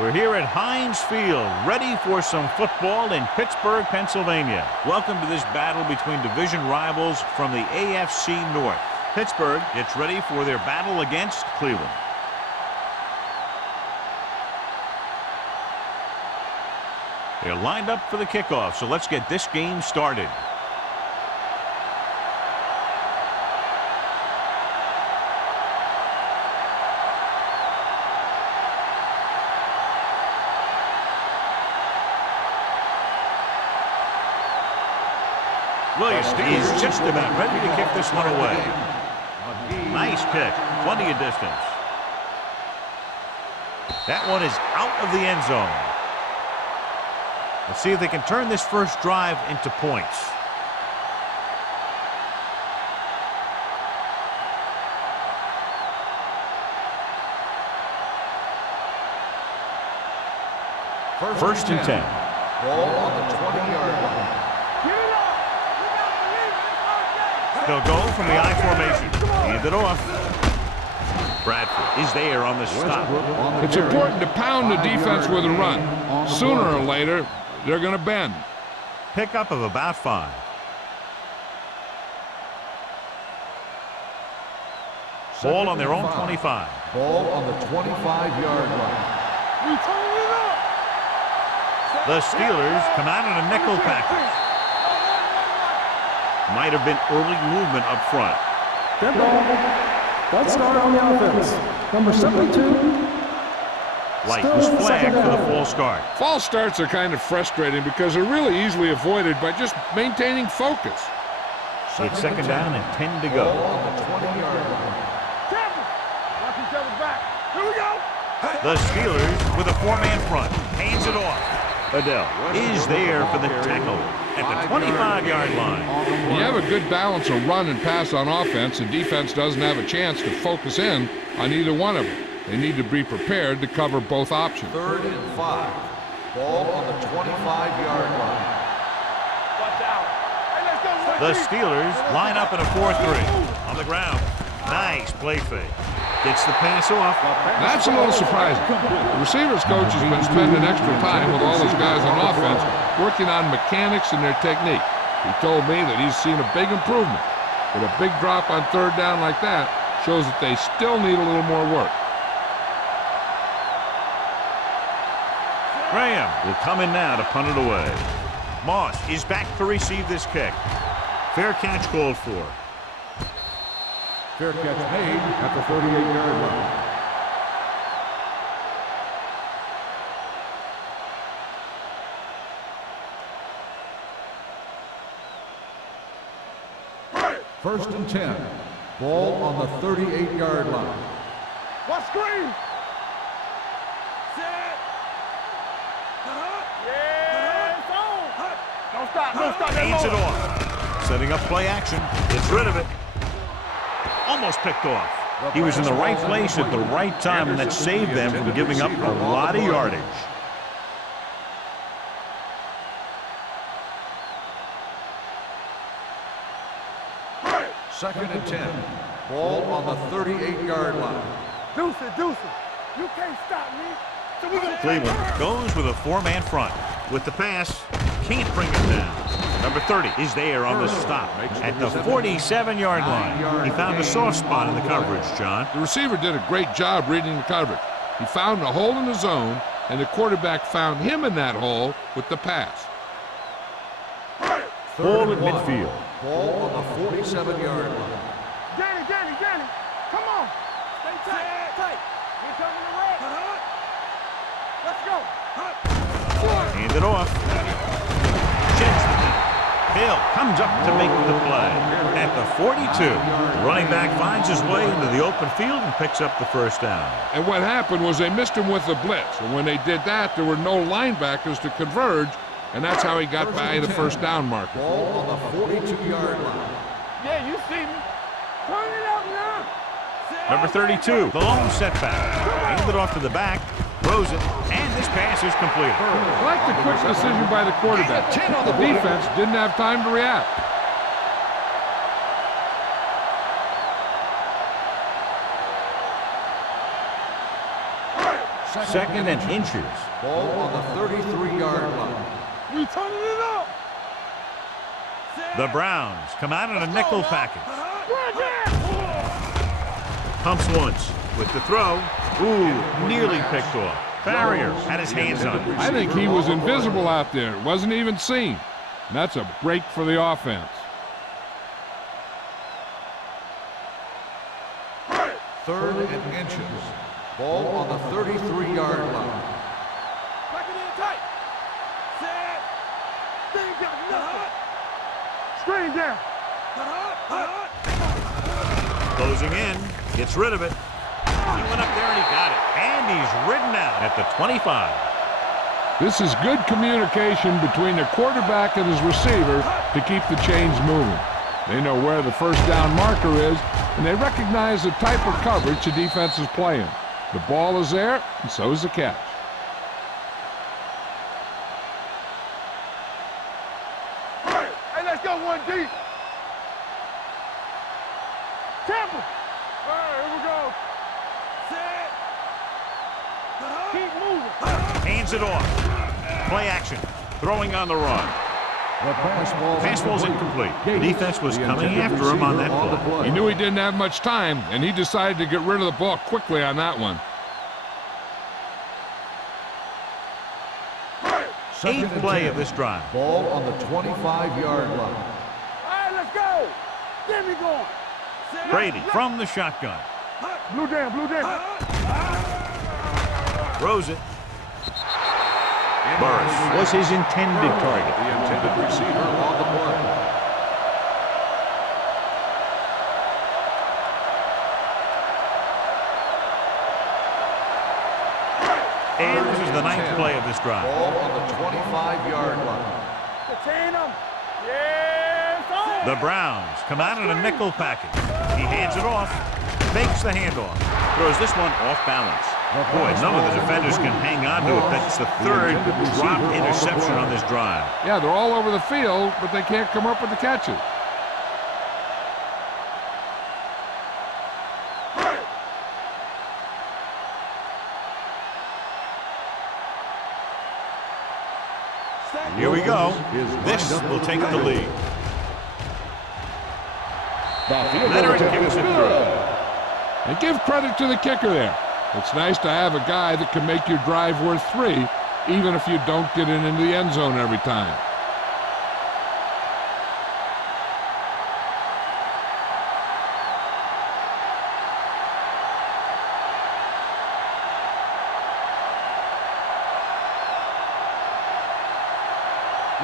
We're here at Heinz Field, ready for some football in Pittsburgh, Pennsylvania. Welcome to this battle between division rivals from the AFC North. Pittsburgh gets ready for their battle against Cleveland. They're lined up for the kickoff, so let's get this game started. Williams is just about ready to kick this one away. Nice kick, plenty of distance. That one is out of the end zone. Let's see if they can turn this first drive into points. First and 10. Ball on the 20-yard line. They'll go from the I formation. Hand it off. Bradford is there on the stop. It's important to pound the defense with a run. Sooner or later, they're going to bend. Pickup of about 5. Ball on their own 25. Ball on the 25-yard line. The Steelers come out in a nickel package. Might have been early movement up front. Good ball. Let's start on the offense. Number 72. Light was flagged for the false start. False starts are kind of frustrating because they're really easily avoided by just maintaining focus. It's second down and 10 to go. Ball on the 20-yard line. Watch each other's back. Here we go. The Steelers with a 4-man front. Hands it off. Adele is there for the tackle at the 25-yard line. When you have a good balance of run and pass on offense, the defense doesn't have a chance to focus in on either one of them. They need to be prepared to cover both options. 3rd and 5. Ball on the 25-yard line. Watch out. Hey, let's go. The Steelers line up in a 4-3. On the ground. Nice play fake. Gets the pass off. That's a little surprising. The receivers coach has been spending extra time with all his guys on offense working on mechanics and their technique. He told me that he's seen a big improvement. But a big drop on 3rd down like that shows that they still need a little more work. Graham will come in now to punt it away. Moss is back to receive this kick. Fair catch called for. Fair catch made at the 38-yard line. First and 10. Ball on the 38-yard line. What screen? Set. Yeah, it's on. Don't stop. Don't stop. Hands it off. Setting up play action. Gets rid of it. Almost picked off. He was in the right place at the right time, and that saved them from giving up a lot of yardage. Second and 10. Ball on the 38-yard line. Deuce it. You can't stop me. So we're gonna Cleveland goes with a 4-man front. With the pass, can't bring it down. Number 30 is there on the stop at the 47-yard line. He found a soft spot in the coverage, John. The receiver did a great job reading the coverage. He found a hole in the zone, and the quarterback found him in that hole with the pass. Ball at midfield. Ball on the 47-yard line. Danny. Come on. Stay tight. We're coming to red. Let's go. Hand it off. Sheds the net. Hill comes up to make the play. At the 42, the running back finds his way into the open field and picks up the first down. And what happened was they missed him with the blitz. And when they did that, there were no linebackers to converge, and that's how he got by the first down marker. Ball on the 42-yard line. Yeah, you see me. Turn it up now. Number 32, the lone setback. Hand it off to the back, throws it, and this pass is completed. I like the quick decision by the quarterback. The defense didn't have time to react. Second and inches. Ball on the 33-yard line. We turning it up. The Browns come out in a nickel package. Right there. Pumps once with the throw. Ooh, nearly picked off. Farrier had his hands on it. I think he was invisible out there. Wasn't even seen. And that's a break for the offense. Third and inches. Ball on the 33-yard line. Back it in tight. Set. They ain't got nothing. Screen down. Closing in. Gets rid of it. He went up there and he got it. And he's ridden out at the 25. This is good communication between the quarterback and his receiver to keep the chains moving. They know where the first down marker is, and they recognize the type of coverage the defense is playing. The ball is there, and so is the catch. Hey, let's go one deep. Temple. All right, here we go. Set. Keep moving. Hands it off. Play action. Throwing on the run. The Pass ball's incomplete. The defense was coming after him on that play. He knew he didn't have much time, and he decided to get rid of the ball quickly on that one. Eighth play of this drive. Ball on the 25-yard line. All right, let's go. Get me going. Brady from the shotgun. Blue down, blue down. Throws it. Burris was his intended target. The intended receiver on the play. And this is the ninth play of this drive. Ball on the 25-yard line. Detain him. Yes, on. The Browns come out in a nickel package. He hands it off, fakes the handoff, throws this one off balance. Boy, none of the defenders can hang on to it. That's the third dropped interception on this drive. Yeah, they're all over the field, but they can't come up with the catches. Here we go. This will take the lead. Leonard gives it through. And give credit to the kicker there. It's nice to have a guy that can make your drive worth 3, even if you don't get it into the end zone every time.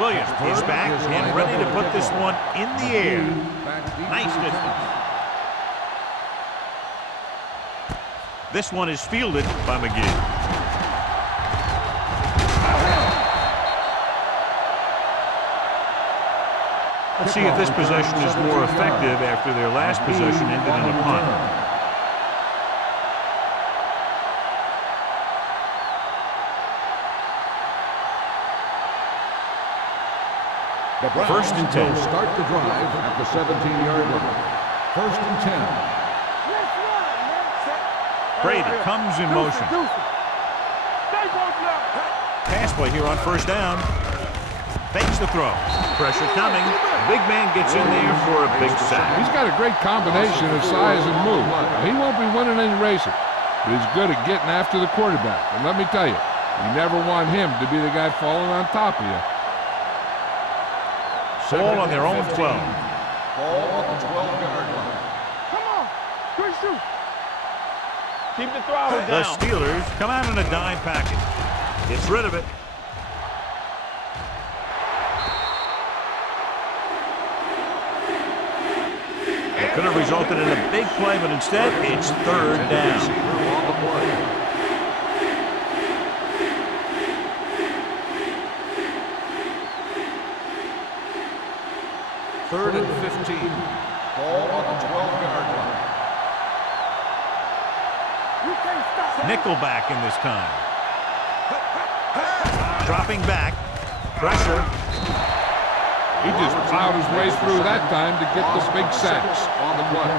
Williams is back and ready to put this one in the air. Nice distance. This one is fielded by McGee. Let's see if this possession is more effective after their last possession ended in a punt. First and 10. Start the drive at the 17-yard line. First and 10. Let's run, man. Brady comes in motion. Stay both up. Pass play here on first down. Fakes the throw. Pressure coming. Big man gets in there for a big sack. He's got a great combination of size and move. He won't be winning any races, but he's good at getting after the quarterback. And let me tell you, you never want him to be the guy falling on top of you. Ball on their own 12. Ball on the 12-yard line. Come on. Good shoot. Keep the throttle The Steelers come out in a dime package. Gets rid of it. It could have resulted in a big play, but instead it's third down. Third and 15. Ball on the 12-yard line. You can't stop. Nickelback in this time. Dropping back. Pressure. He just plowed his way through that time to get the big sacks on the play.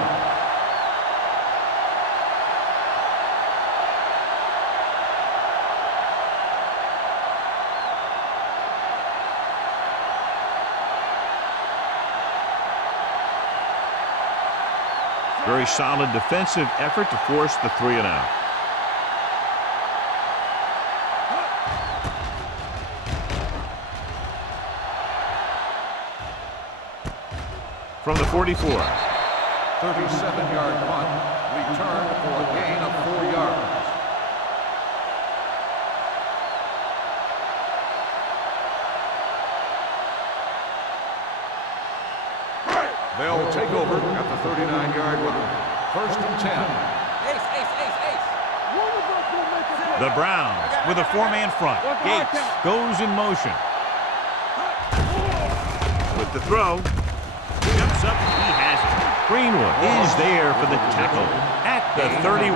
Very solid defensive effort to force the 3-and-out. From the 44. 37-yard punt, returned for a gain of 4 yards. They'll take over at the 39-yard line. 1st and 10. Ace. The Browns with a 4-man front. Gates goes in motion. With the throw. Jumps up. He has it. Greenwood is there for the tackle at the 31.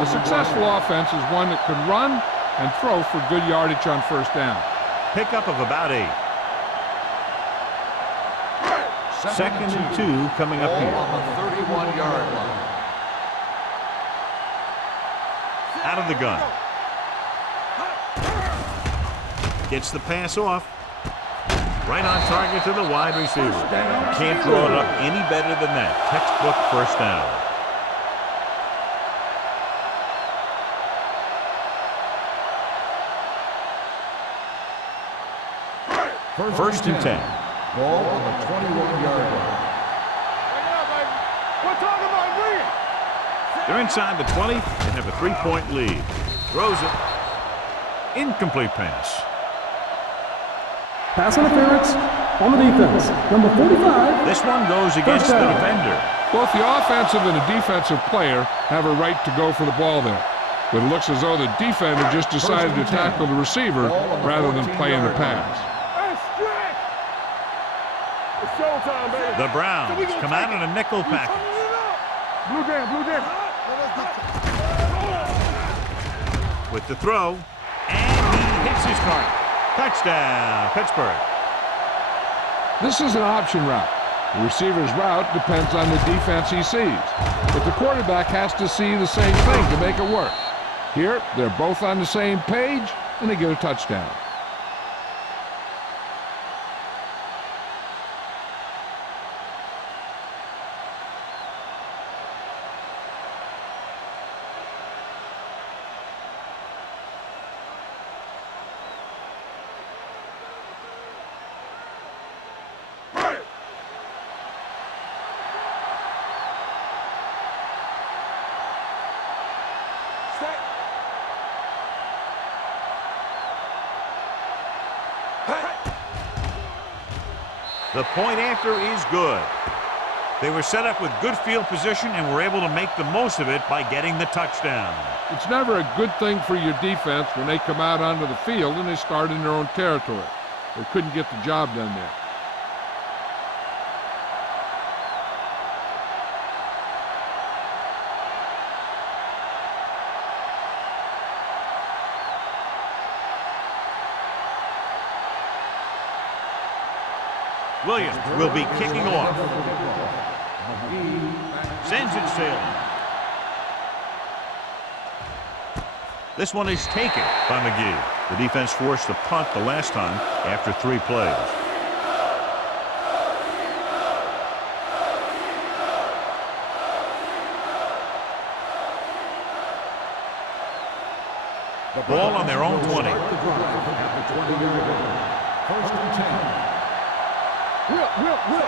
A successful offense is one that can run and throw for good yardage on 1st down. Pickup of about 8. 2nd and 2 coming up here. On the 31-yard line. Out of the gun. Gets the pass off. Right on target to the wide receiver. Can't draw it up any better than that. Textbook 1st down. First and 10. Ball on the 21-yard line. We're talking about Green. They're inside the 20 and have a 3-point lead. Throws it. Incomplete pass. Pass interference on the defense. Number 45. This one goes against the defender. Both the offensive and the defensive player have a right to go for the ball there. But it looks as though the defender just decided to tackle the receiver rather than play in the pass. It's showtime, baby. The Browns come out in a nickel package. Blue jam. With the throw, and he hits his target. Touchdown, Pittsburgh. This is an option route. The receiver's route depends on the defense he sees. But the quarterback has to see the same thing to make it work. Here, they're both on the same page, and they get a touchdown. The point after is good. They were set up with good field position and were able to make the most of it by getting the touchdown. It's never a good thing for your defense when they come out onto the field and they start in their own territory. They couldn't get the job done there. Williams will be kicking off. Sends it sailing. This one is taken by McGee. The defense forced a punt the last time after 3 plays. The ball on their own 20. First and 10.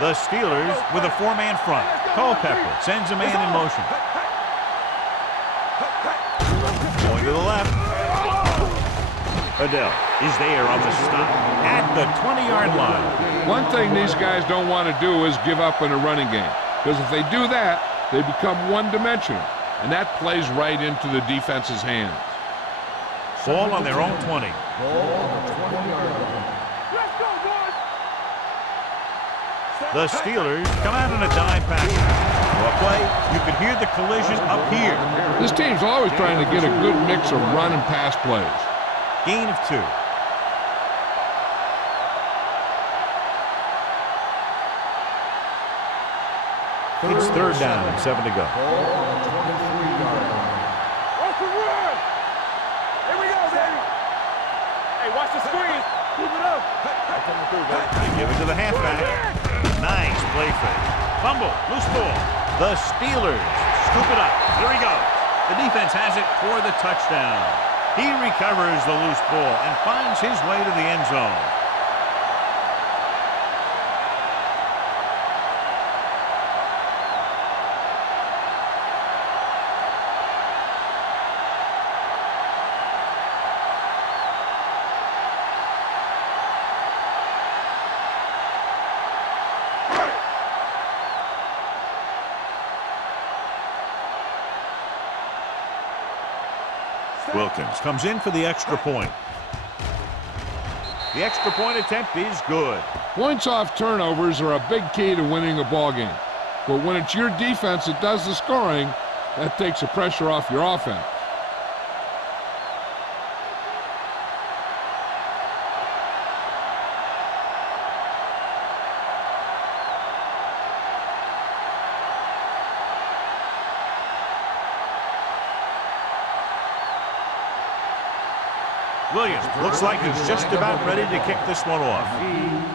The Steelers with a 4-man front. Culpepper sends a man in motion. Going to the left. Adele is there on the stop at the 20-yard line. One thing these guys don't want to do is give up in a running game. Because if they do that, they become one-dimensional. And that plays right into the defense's hands. Ball on their own 20. Ball on the 20-yard line. The Steelers come out in a dime package. For a play, you could hear the collision up here. This team's always trying to get a good mix of run and pass plays. Gain of 2. It's 3rd down and 7 to go. Ball on the 23-yard line. Watch the run. Here we go, baby. Hey, watch the screen. Keep it up. They give it to the halfback. Nice play fake. Fumble, loose ball. The Steelers scoop it up. Here he goes. The defense has it for the touchdown. He recovers the loose ball and finds his way to the end zone. Wilkins comes in for the extra point. The extra point attempt is good. Points off turnovers are a big key to winning a ball game. But when it's your defense that does the scoring, that takes the pressure off your offense. Williams looks like he's just about ready to kick this one off.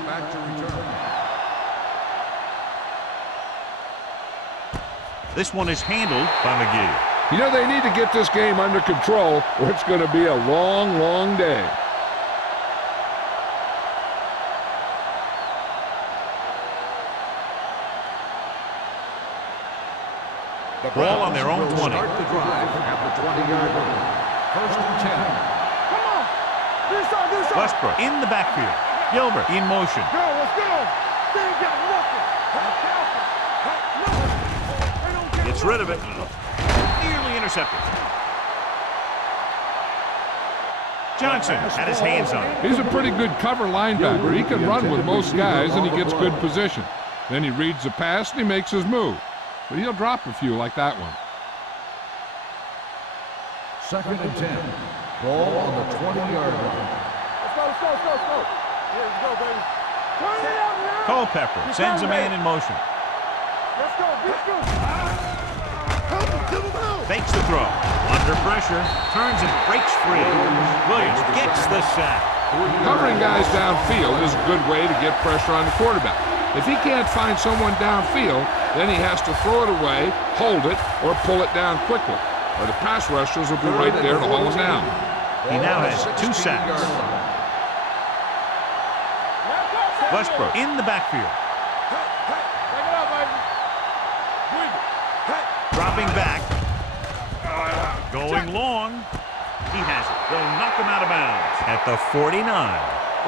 Back to return. This one is handled by McGee. You know, they need to get this game under control, or it's going to be a long, long day. The Ball on their own 20. Start the drive at the 20-yard line. First and 10. Westbrook in the backfield. Gilbert in motion. Go, let's go. They ain't got nothing. Gets rid of it. Nearly intercepted. Johnson had his hands on it. He's a pretty good cover linebacker. He can run with most guys, and he gets good position. Then he reads the pass, and he makes his move. But he'll drop a few like that one. Second and 10. Ball on the 20-yard line. Let's go. Here we go, baby. Turn it up now. Culpepper sends a man in motion. Let's go. Let's go. Fakes the throw. Under pressure. Turns and breaks free. Williams gets the sack. Covering guys downfield is a good way to get pressure on the quarterback. If he can't find someone downfield, then he has to throw it away, hold it, or pull it down quickly. Or the pass rushers will be right there to haul him down. He now has 2 sacks. Westbrook in the backfield. Dropping back. Going long. He has it. They'll knock him out of bounds at the 49.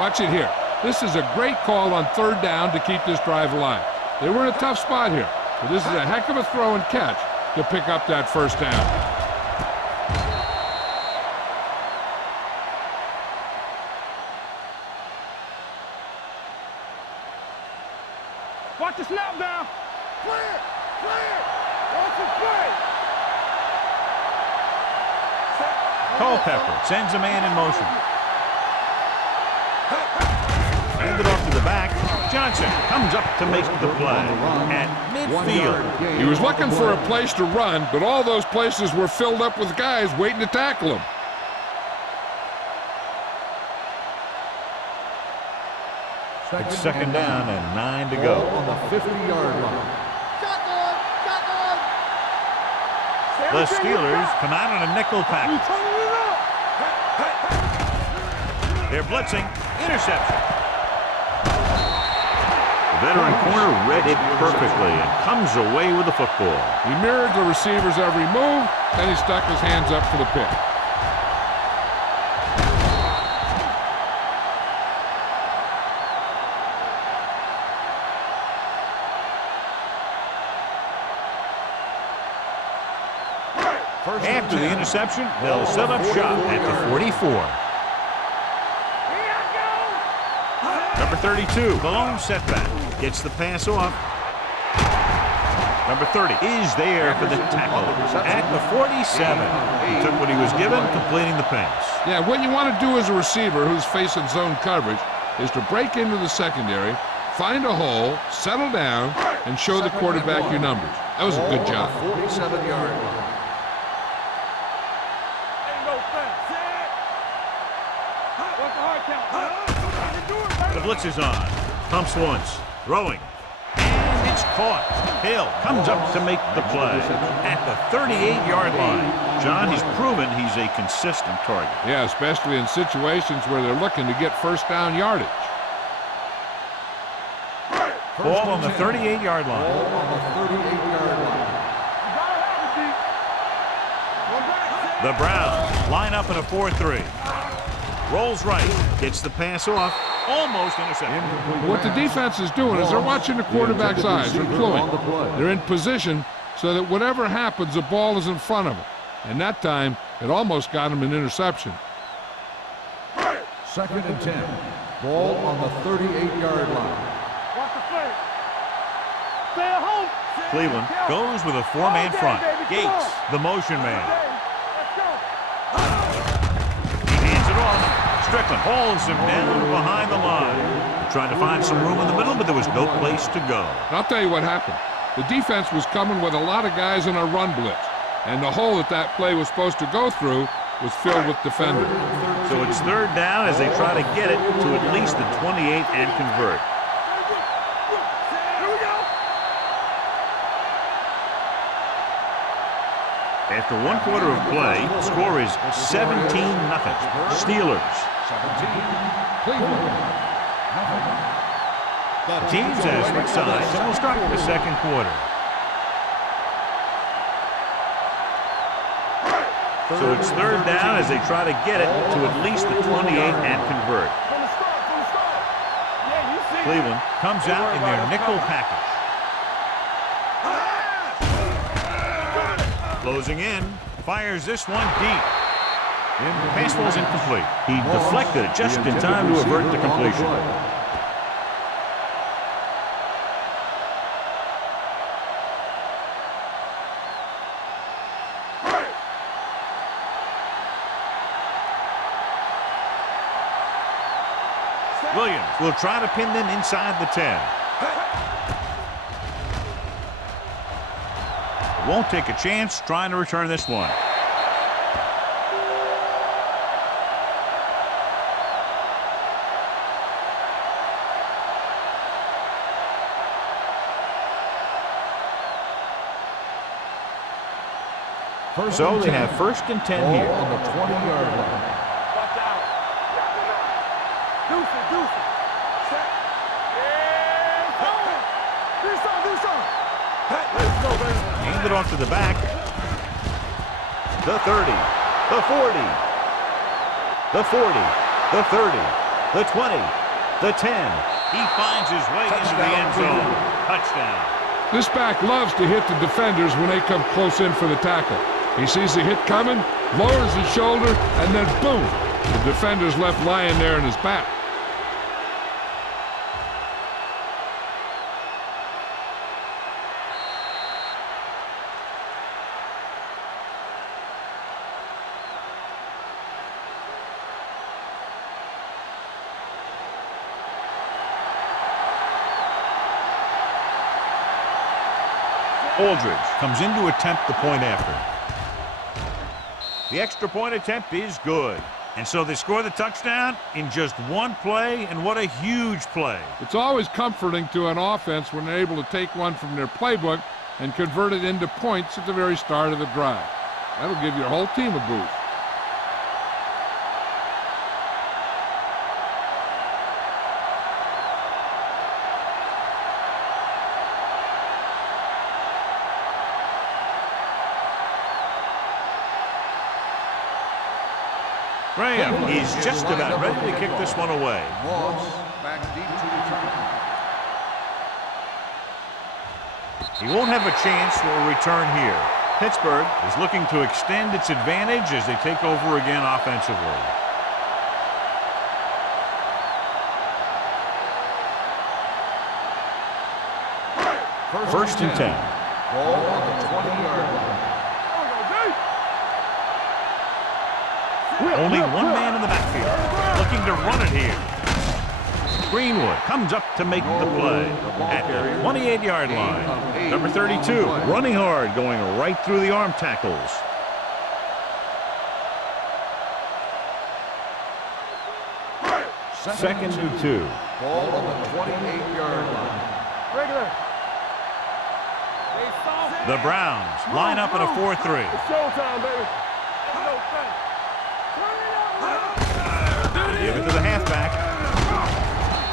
Watch it here. This is a great call on third down to keep this drive alive. They were in a tough spot here, but this is a heck of a throw and catch to pick up that first down. Watch the snap down. Clear. Watch the play. Culpepper sends a man in motion. Handed off to the back. Johnson comes up to make the play at midfield. He was looking for a place to run, but all those places were filled up with guys waiting to tackle him. It's second down and 9 to go. On the 50-yard line. The Steelers come out on a nickel package. They're blitzing. Interception. The veteran corner read it perfectly and comes away with the football. He mirrored the receiver's every move, then he stuck his hands up for the pick. After the interception, they'll set up shop at the 44. Number 32, the lone setback. Gets the pass off. Number 30 is there for the tackle at the 47. He took what he was given, completing the pass. Yeah, what you want to do as a receiver who's facing zone coverage is to break into the secondary, find a hole, settle down, and show the quarterback your numbers. That was a good job. 47-yard line. The blitz is on. Pumps once. Throwing. And It's caught. Hill comes up to make the play at the 38-yard line. John, he's proven he's a consistent target. Yeah, especially in situations where they're looking to get first down yardage. Ball on the 38-yard line. Ball on the 38-yard line. The Browns line up in a 4-3. Rolls right, gets the pass off, almost intercepted. What the defense is doing is they're watching the quarterback's eyes. They're cluing. They're in position so that whatever happens, the ball is in front of them. And that time, it almost got him an interception. 2nd and 10. Ball on the 38-yard line. Watch the play. Stay at home. Cleveland goes with a 4-man front. Gates, the motion man. Let's go. He hands it off. Strickland hauls him down behind the line. They're trying to find some room in the middle, but there was no place to go. And I'll tell you what happened. The defense was coming with a lot of guys in a run blitz. And the hole that play was supposed to go through was filled with defenders. So it's 3rd down as they try to get it to at least the 28 and convert. Here we go. After 1 quarter of play, the score is 17-0. Steelers. 17. Cleveland. Teams have switched sides, and we'll start the 2nd quarter. So it's 3rd down as they try to get it to at least the 28 and convert. From the start. Yeah, you see. Cleveland comes out in their nickel package. Closing in, fires this one deep. The pass ball's incomplete. He deflected it just in time to avert the completion. Williams will try to pin them inside the 10. Won't take a chance trying to return this one. So they have 1st and 10 Ball here. on the 20-yard line. Watch out. Deuce it. Set. Yeah. Do something. Let's go, baby. Hand it off to the back. The 30. The 40. The 40. The 30. The 20. The 10. He finds his way into the end zone. Touchdown. This back loves to hit the defenders when they come close in for the tackle. He sees the hit coming, lowers his shoulder, and then boom, the defender's left lying there in his back. Aldridge comes in to attempt the point after. The extra point attempt is good. And so they score the touchdown in just 1 play, and what a huge play. It's always comforting to an offense when they're able to take one from their playbook and convert it into points at the very start of the drive. That'll give your whole team a boost. Graham is just about ready to kick this one away. Moss back deep to return. He won't have a chance for a return here. Pittsburgh is looking to extend its advantage as they take over again offensively. First and 10. Ball on the 20-yard line. Only 1 man in the backfield looking to run it here. Greenwood comes up to make the play at the 28-yard line. Number 32, running hard, going right through the arm tackles. Second and 2. Ball on the 28-yard line. Regular. The Browns line up in a 4-3. It's showtime, baby. Give it to the halfback.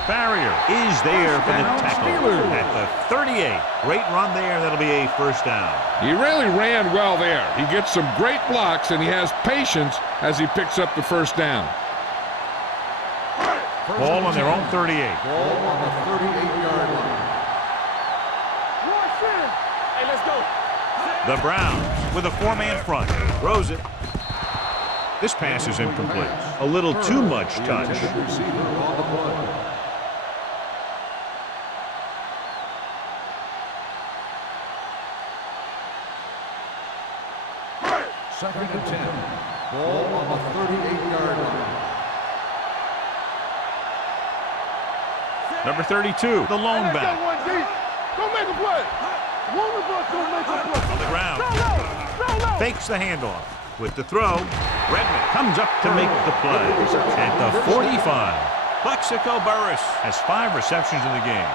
Barrier is there for the tackle at the 38. Great run there. That'll be a first down. He really ran well there. He gets some great blocks, and he has patience as he picks up the first down. Ball on their own 38. Ball on the 38-yard line. Hey, let's go. The Browns with a 4-man front. Throws it. This pass is incomplete. A little too much touch. Receiver on the play. Second and 10. Ball on the 38-yard line. Number 32, the lone Hey, let's back. go one deep. Go make a play. One of us go make a play. On the ground. No. Fakes the handoff. With the throw, Redmond comes up to make the play. At the 45, Plexico Burris has 5 receptions in the game.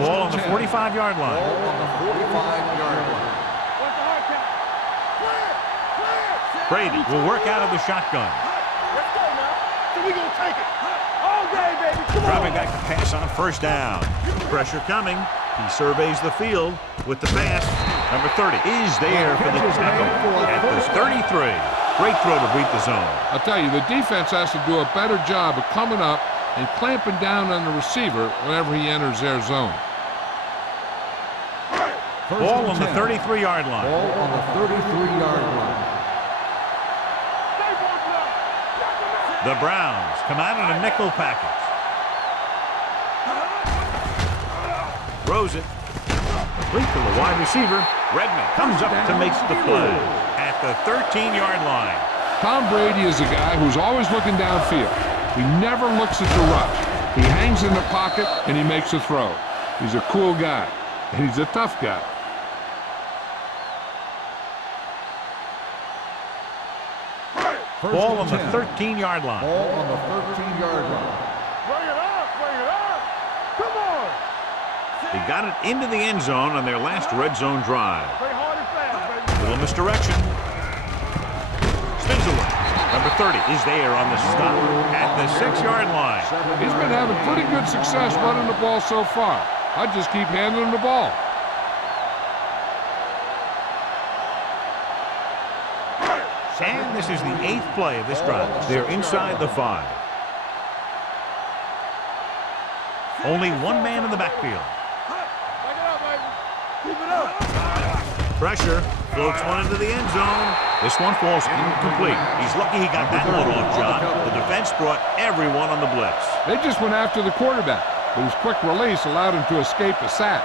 Ball on the 45-yard line. Ball on the 45-yard line. What's the hard count? Clear. Brady will work out of the shotgun. Let's go now. So we gonna take it. All day, baby. Come Dropping on. back to pass on first down. Pressure coming. He surveys the field with the pass. Number 30 is there for the tackle at the 33. Great throw to beat the zone. I'll tell you, the defense has to do a better job of coming up and clamping down on the receiver whenever he enters their zone. Ball on the 33-yard line. Ball on the 33-yard line. Stay bunched up. Lock them out. The Browns come out in a nickel package. Throws it. Complete to the wide receiver. Redmond comes up to make the play at the 13-yard line. Tom Brady is a guy who's always looking downfield. He never looks at the rush. He hangs in the pocket, and he makes a throw. He's a cool guy, and he's a tough guy. Ball on the 13-yard line. Ball on the 13-yard line. Bring it up. Come on. He got it into the end zone on their last red zone drive. Play hard and fast, baby. Little misdirection. Spins away. Number 30 is there on the stop at the 6-yard line. He's been having pretty good success running the ball so far. I just keep handing him the ball. And this is the 8th play of this drive. They're inside the 5. Only one man in the backfield. Back it up, baby. Keep it up. Pressure. Floats one into the end zone. This one falls incomplete. He's lucky he got that one off, John. The defense brought everyone on the blitz. They just went after the quarterback, but his quick release allowed him to escape a sack.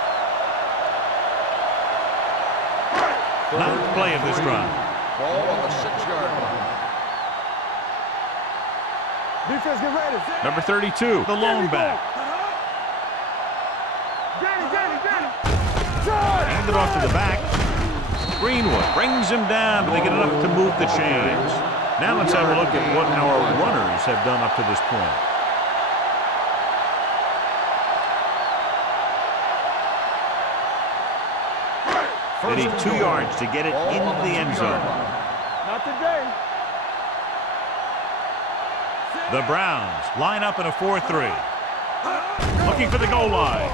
9th play of this drive. Ball on the 6-yard line. Defense, get ready. Number 32, the lone back. Danny. Hand it off to the back. Greenwood brings him down, but they get enough to move the chains. Now let's have a look at what our runners have done up to this point. They need 2 yards to get it into the end zone. Not today. The Browns line up in a 4-3. Looking for the goal line.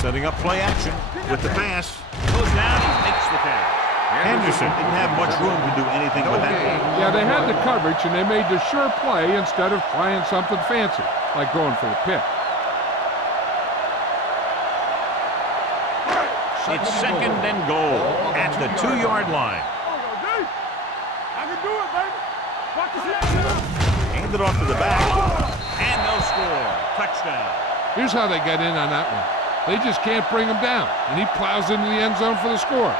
Setting up play action with the pass. Goes down, he makes the catch. Henderson didn't have much room to do anything with that ball. Yeah, they had the coverage, and they made the sure play instead of trying something fancy, like going for the pick. It's 2nd and goal at the 2-yard line. I can do it, baby. Watch the shit. Hand it off to the back, and they'll score. Touchdown. Here's how they get in on that one. They just can't bring him down, and he plows into the end zone for the score.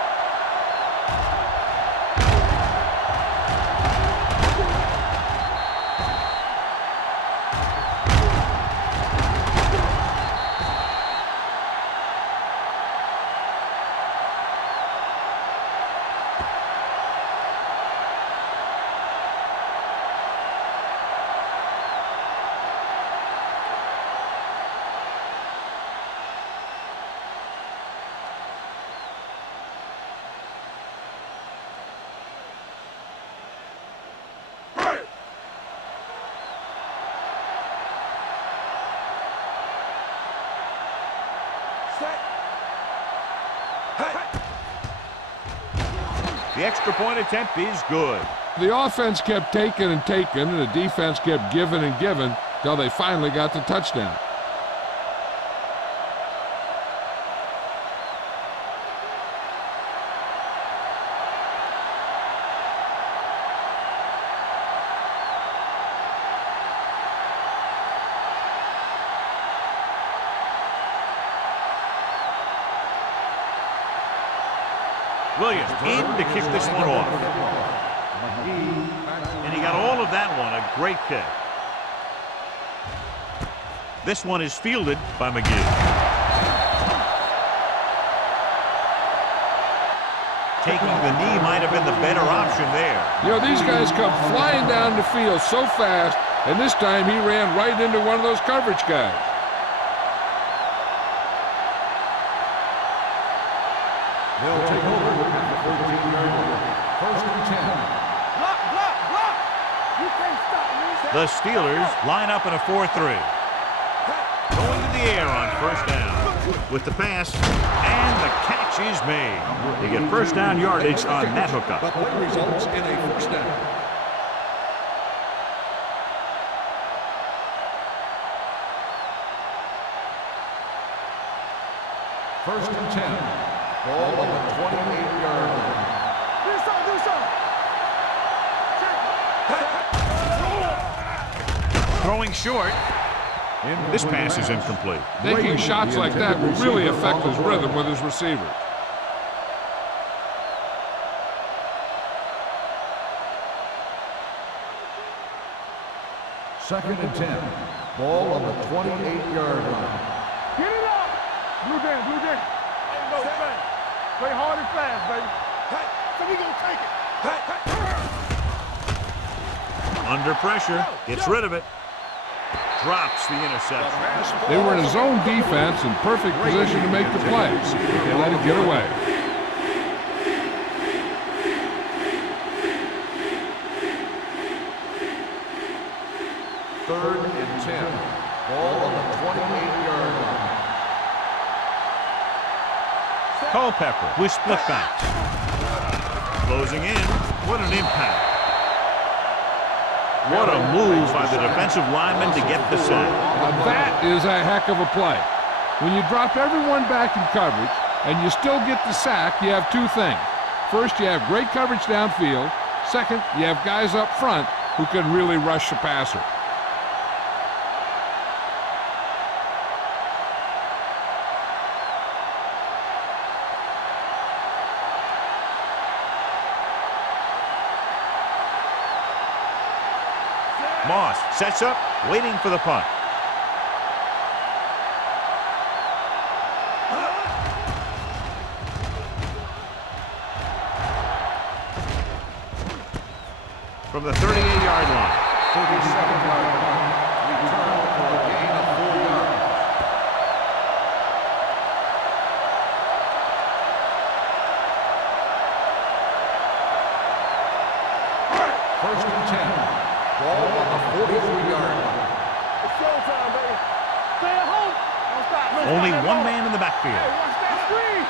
The extra point attempt is good. The offense kept taking and taking, and the defense kept giving and giving till they finally got the touchdown. Williams in to kick this one off. And he got all of that one, a great kick. This one is fielded by McGee. Taking the knee might have been the better option there. You know, these guys come flying down the field so fast, and this time he ran right into one of those coverage guys. They'll take over at the 13-yard line. First and 10. Block, block, block. You can't stop me. The Steelers line up in a 4-3. Going to the air on first down. With the pass, and the catch is made. They get first down yardage on that hookup. The play results in a first down. First and 10. Ball on the 28-yard line. Do something. Throwing short. This pass is incomplete. Taking shots like that will really affect his rhythm with his receivers. Second and 10. Ball on the 28-yard line. Get it up. Blue Jay, Blue Jay. Ain't no thing. Play hard and fast, baby. So we gonna take it. Under pressure. Gets rid of it. Drops the interception. They were in a zone defense in perfect position to make the play. They let it get away. Third and 10. Ball on the 28-yard line. Culpepper with split backs. Closing in. What an impact. What a move by the defensive lineman to get the sack. Now that is a heck of a play. When you drop everyone back in coverage and you still get the sack, you have two things. First, you have great coverage downfield. Second, you have guys up front who can really rush the passer. Moss sets up, waiting for the punt. From the 38-yard line. 37-yard line. Return for a gain of 4 yards. First and 10. Ball on the 43-yard line. It's showtime, baby. Stay at home. Don't stop. No, Only stop, one no. man in the backfield. Hey, watch that screen.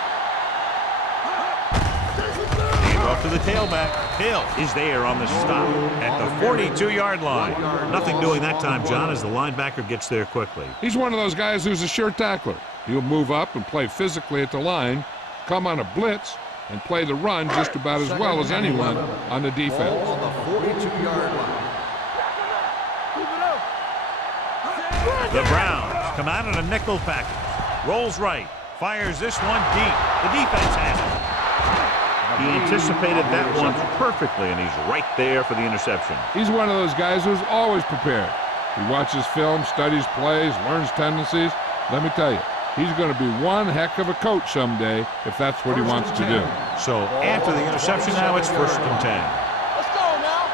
Gave off to the tailback. Hill is there on the stop at the 42-yard line. Nothing doing that time, John, as the linebacker gets there quickly. He's one of those guys who's a sure tackler. He'll move up and play physically at the line, come on a blitz, and play the run just about as well as anyone on the defense. Ball on the 42-yard line. The Browns come out in a nickel package. Rolls right. Fires this one deep. The defense has it. He anticipated that one perfectly, and he's right there for the interception. He's one of those guys who's always prepared. He watches film, studies plays, learns tendencies. Let me tell you, he's going to be one heck of a coach someday if that's what he wants to do. So after the interception now, it's first and 10. Let's go now.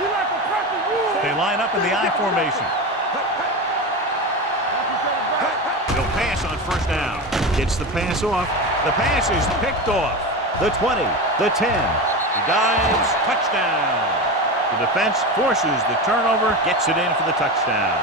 We like a perfect rule. They line up in the I formation. He'll pass on first down. Gets the pass off. The pass is picked off. The 20, the 10. He dives, touchdown. The defense forces the turnover, gets it in for the touchdown.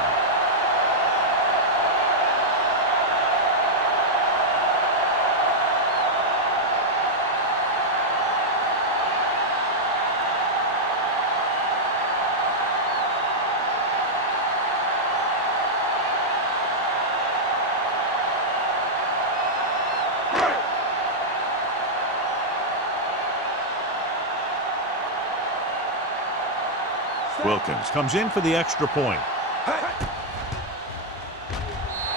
Wilkins comes in for the extra point.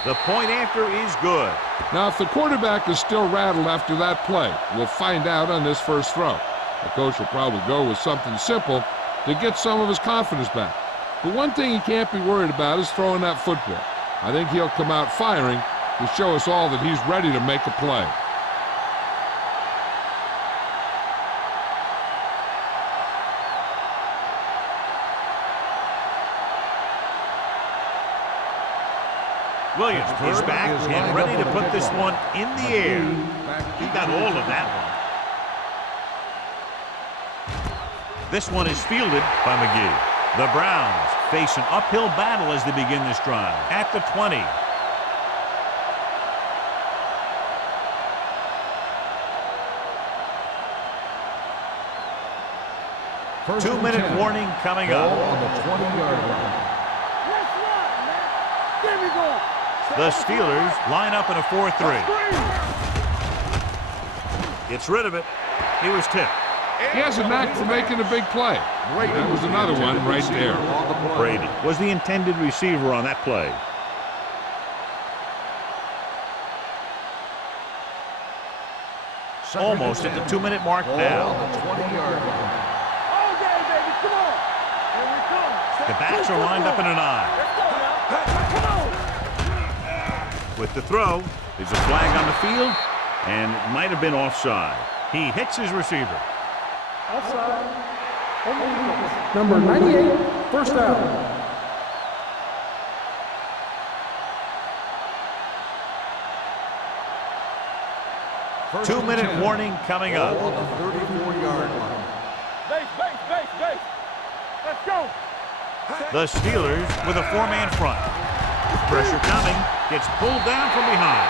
The point after is good. Now, if the quarterback is still rattled after that play, we'll find out on this first throw. The coach will probably go with something simple to get some of his confidence back. But one thing he can't be worried about is throwing that football. I think he'll come out firing to show us all that he's ready to make a play. Williams is back and ready to put this one in the air. He got all of that one. This one is fielded by McGee. The Browns face an uphill battle as they begin this drive. At the 20. First 2-minute warning coming up. On the 20-yard line. Let's run, man. There we go. The Steelers line up in a 4-3. Gets rid of it. He was tipped. He has a knack for making a big play. That was another one right there. Brady was the intended receiver on that play. Almost at the 2-minute mark now. On the 20-yard line. All day, baby. Come on. Here we come. The backs are lined up in an eye. Let's go now. Come on. With the throw, there's a flag on the field, and it might have been offside. He hits his receiver. Offside. Number 98, first down. First 2-minute 10. warning coming Ball up. on the 34-yard line. Base. Let's go. The Steelers with a 4-man front. Pressure coming. Gets pulled down from behind.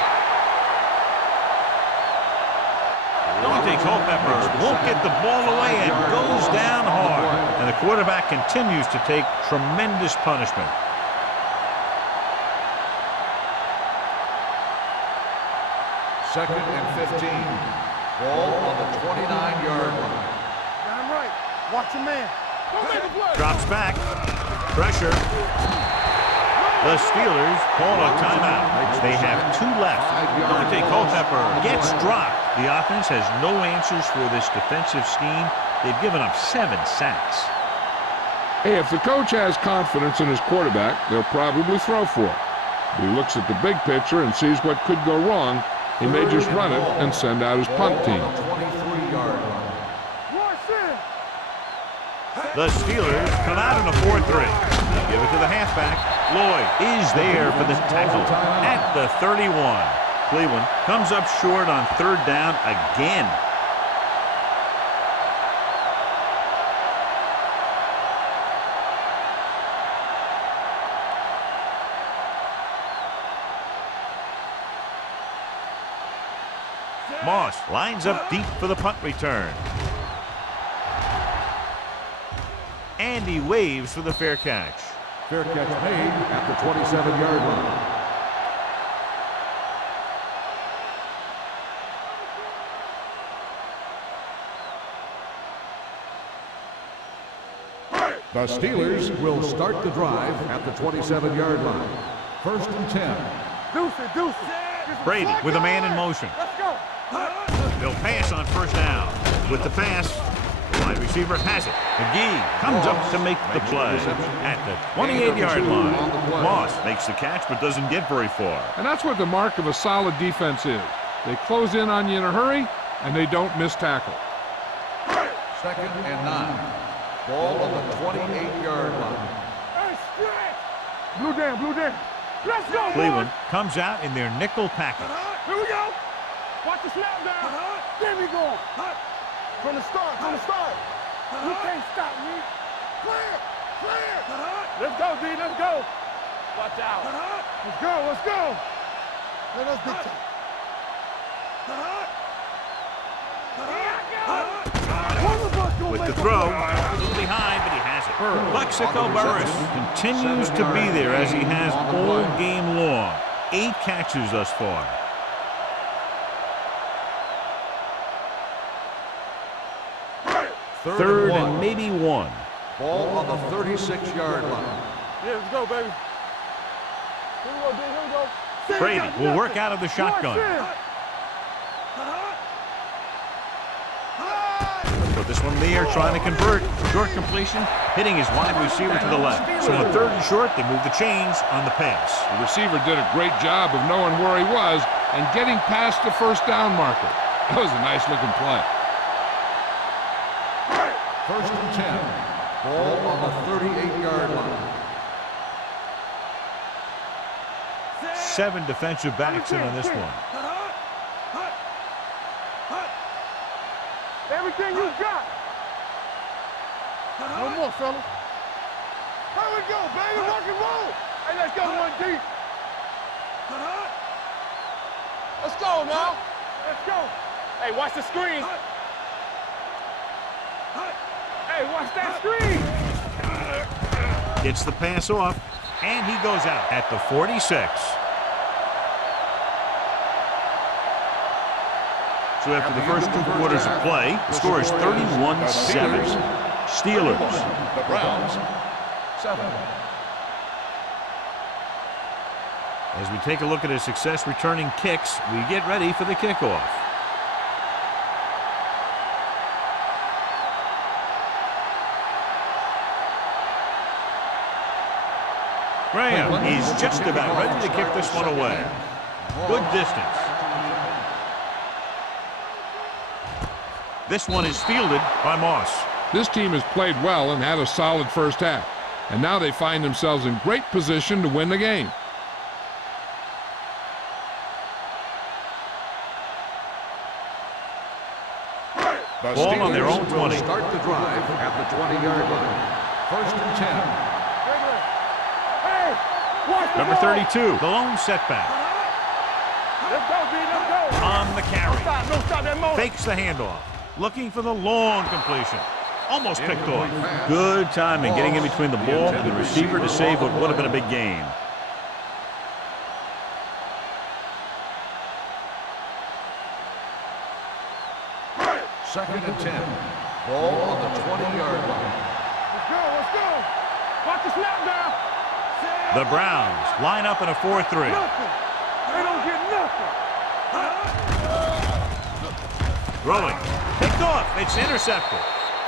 Dante Culpepper won't get the ball away and goes down hard. And the quarterback continues to take tremendous punishment. Second and 15. Ball on the 29-yard line. Got him right. Watch your man. Don't make a play. Drops back. Pressure. The Steelers call a timeout. They have 2 left. Dante Culpepper gets dropped. The offense has no answers for this defensive scheme. They've given up 7 sacks. Hey, if the coach has confidence in his quarterback, they'll probably throw for it. If he looks at the big picture and sees what could go wrong, he may just run it and send out his punt team. Ball on the 23-yard line. The Steelers come out in a 4-3. Give it to the halfback. Lloyd is there for the tackle at the 31. Cleveland comes up short on 3rd down again. Moss lines up deep for the punt return. And he waves for the fair catch. Fair catch made at the 27-yard line. The Steelers will start the drive at the 27-yard line. First and 10. Deuce. Brady with a man in motion. Let's go. They'll pass on 1st down. With the pass, the wide receiver has it. McGee comes up to make the play at the 28-yard line. Moss makes the catch but doesn't get very far. And that's what the mark of a solid defense is. They close in on you in a hurry, and they don't miss tackle. Second and 9. Ball on the 28-yard line. Hey, stretch. Blue down. Let's go, Cleveland boys. comes out in their nickel package. Here we go. Watch the snap down. There we go. From the start. You can't stop me. Clear. Let's go, D. Let's go. Watch out. Let's go. Let us dictate. With the throw, a little behind, but he has it. Plexico Burris continues to be there as he has all game long. 8 catches thus far. Third and maybe 1. Ball on the 36-yard line. Yeah, let's go, baby. Here we go, D. Here we go. Brady will work out of the shotgun. Put this one in the air, trying to convert. Short completion, hitting his wide receiver to the left. So on 3rd and short, they move the chains on the pass. The receiver did a great job of knowing where he was and getting past the first down marker. That was a nice-looking play. 1st and 10. Ball on the 38-yard line. 7 defensive backs in on this one. Everything you got. No more, fellas. How we go, baby? Rock and roll. Hey, let's go, 1D. Let's go now. Let's go. Hey, watch the screen. Hey, watch that screen. Gets the pass off, and he goes out at the 46. So after the first 2 quarters of play, the score is 31-7. Steelers. The Browns, 7. As we take a look at his success returning kicks, we get ready for the kickoff. Graham is just about ready to kick this one away. Good distance. This one is fielded by Moss. This team has played well and had a solid first half. And now they find themselves in great position to win the game. The Ball on their own Steelers will 20. start the drive at the 20-yard line. 1st and 10. Hey, watch the Number ball. 32, the lone setback. Let's go, D. Let's go. On the carry. Don't stop that motor. Fakes the handoff. Looking for the long completion. Almost picked off. Good timing getting in between the ball and the receiver to save what would have been a big gain. Second and 10. Ball on the 20-yard line. Let's go. Let's go. Watch the snap down. The Browns line up in a 4-3. Nothing. They don't get nothing. Throwing. Picked off. It's intercepted.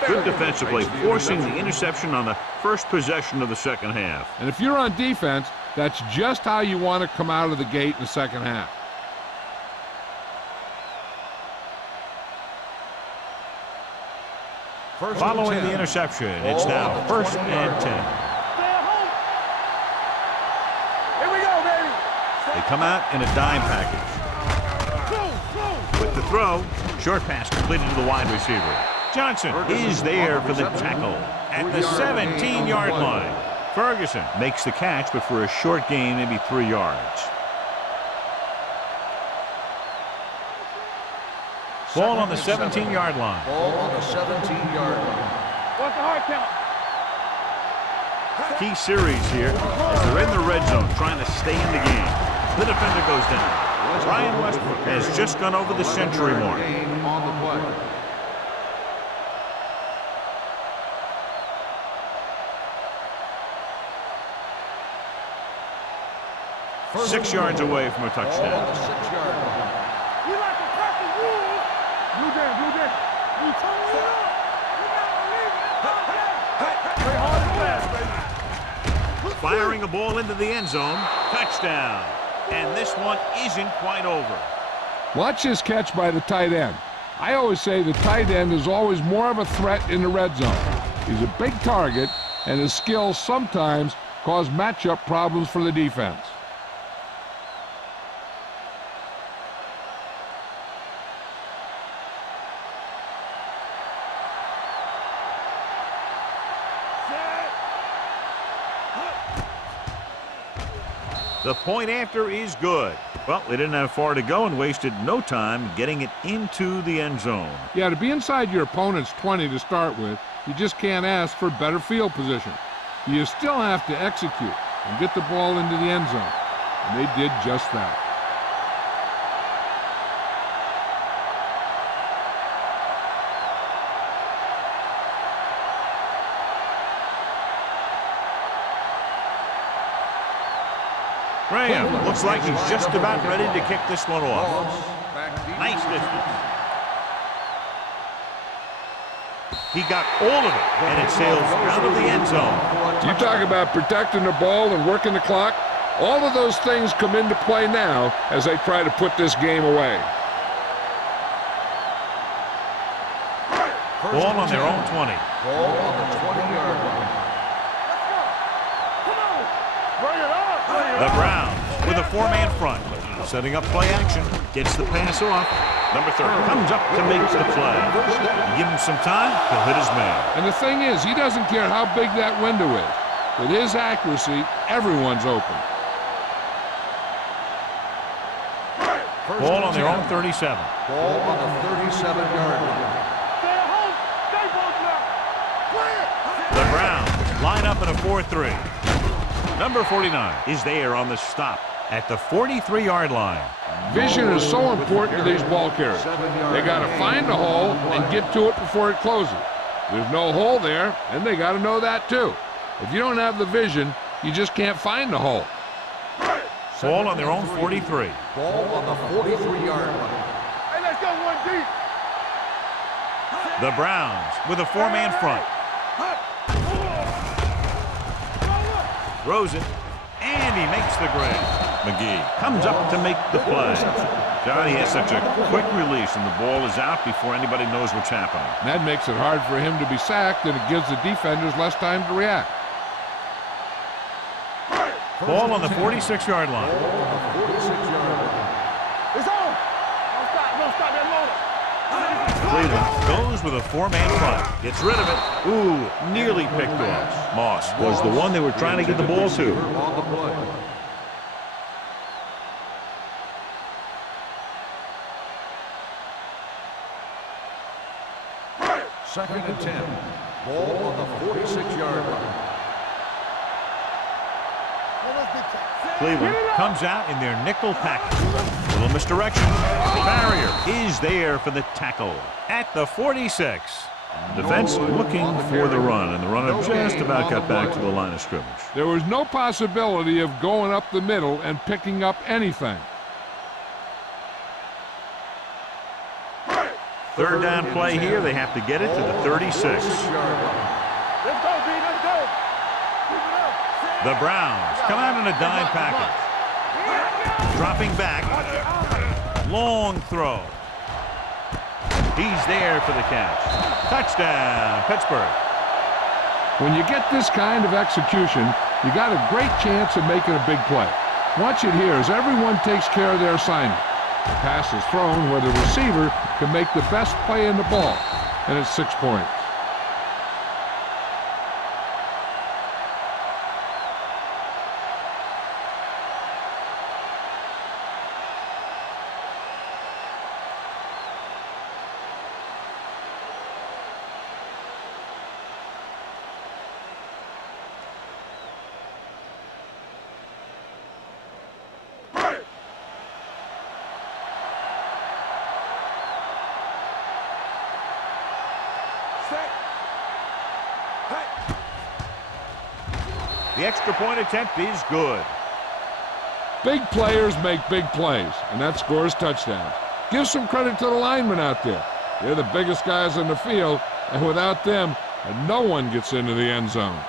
Good defensive play, forcing the interception on the first possession of the second half. And if you're on defense, that's just how you want to come out of the gate in the second half. Following the interception, it's now 1st and 10. Stay at home. Here we go, baby. They come out in a dime package. With the throw, short pass completed to the wide receiver. Johnson is there for the tackle at the 17-yard line. Ferguson makes the catch, but for a short gain, maybe 3 yards. Ball on the 17-yard line. Ball on the 17-yard line. What's the hard count? Key series here as they're in the red zone trying to stay in the game. The defender goes down. Brian Westbrook has just gone over the century mark. Gain on the play. First 6 yards away from a ball on touchdown. the 6-yard line. You like the perfect rules. Blue Jam, Blue Jam. You turn it up. You never leave it. Play hard and fast, baby. Firing a ball into the end zone. Touchdown. And this one isn't quite over. Watch this catch by the tight end. I always say the tight end is always more of a threat in the red zone. He's a big target, and his skills sometimes cause matchup problems for the defense. The point after is good. Well, they didn't have far to go and wasted no time getting it into the end zone. Yeah, to be inside your opponent's 20 to start with, you just can't ask for better field position. You still have to execute and get the ball into the end zone. And they did just that. Graham looks like he's just about ready to kick this one off. Loss. Back deep. Nice distance. He got all of it, and it sails out of the end zone. You talk about protecting the ball and working the clock. All of those things come into play now as they try to put this game away. Ball on their own 20. Ball on the 20-yard line. Come on. Bring it up. The Browns with a four-man front. Setting up play action. Gets the pass off. Number 30 comes up to make the play. You give him some time, he'll hit his man. And the thing is, he doesn't care how big that window is. With his accuracy, everyone's open. Ball on their own 37. Ball on the 37-yard line. Stay at home. Stay both now. Clear. The Browns line up in a 4-3. Number 49 is there on the stop at the 43-yard line. Vision is so important to these ball carriers. They got to find a hole and get to it before it closes. There's no hole there, and they got to know that too. If you don't have the vision, you just can't find the hole. Ball on their own 43. Ball on the 43-yard line. Hey, let's go one deep. The Browns with a four-man front. Throws it, and he makes the grab. McGee comes up to make the play. Johnny has such a quick release, and the ball is out before anybody knows what's happening. That makes it hard for him to be sacked, and it gives the defenders less time to react. Ball on the 46-yard line. Ball on the 46-yard line. It's on. Don't stop that motor. Cleveland goes with a four-man front. Gets rid of it. Ooh, nearly picked off. Moss was the one they were trying to get the ball to. On the play. Second and 10. Ball on the 46-yard line. Cleveland comes out in their nickel package. Little misdirection. Barrier is there for the tackle at the 46. Defense looking for the run, and the runner just about got back to the line of scrimmage. There was no possibility of going up the middle and picking up anything. Third down play here. They have to get it to the 36. Let's go, B. Let's go. Keep it up. The Browns come out in a dime package. Dropping back. Long throw. He's there for the catch. Touchdown, Pittsburgh. When you get this kind of execution, you got a great chance of making a big play. Watch it here as everyone takes care of their assignment. The pass is thrown where the receiver can make the best play in the ball, and it's 6 points. The extra point attempt is good. Big players make big plays, and that scores touchdowns. Give some credit to the linemen out there. They're the biggest guys in the field, and without them, no one gets into the end zone.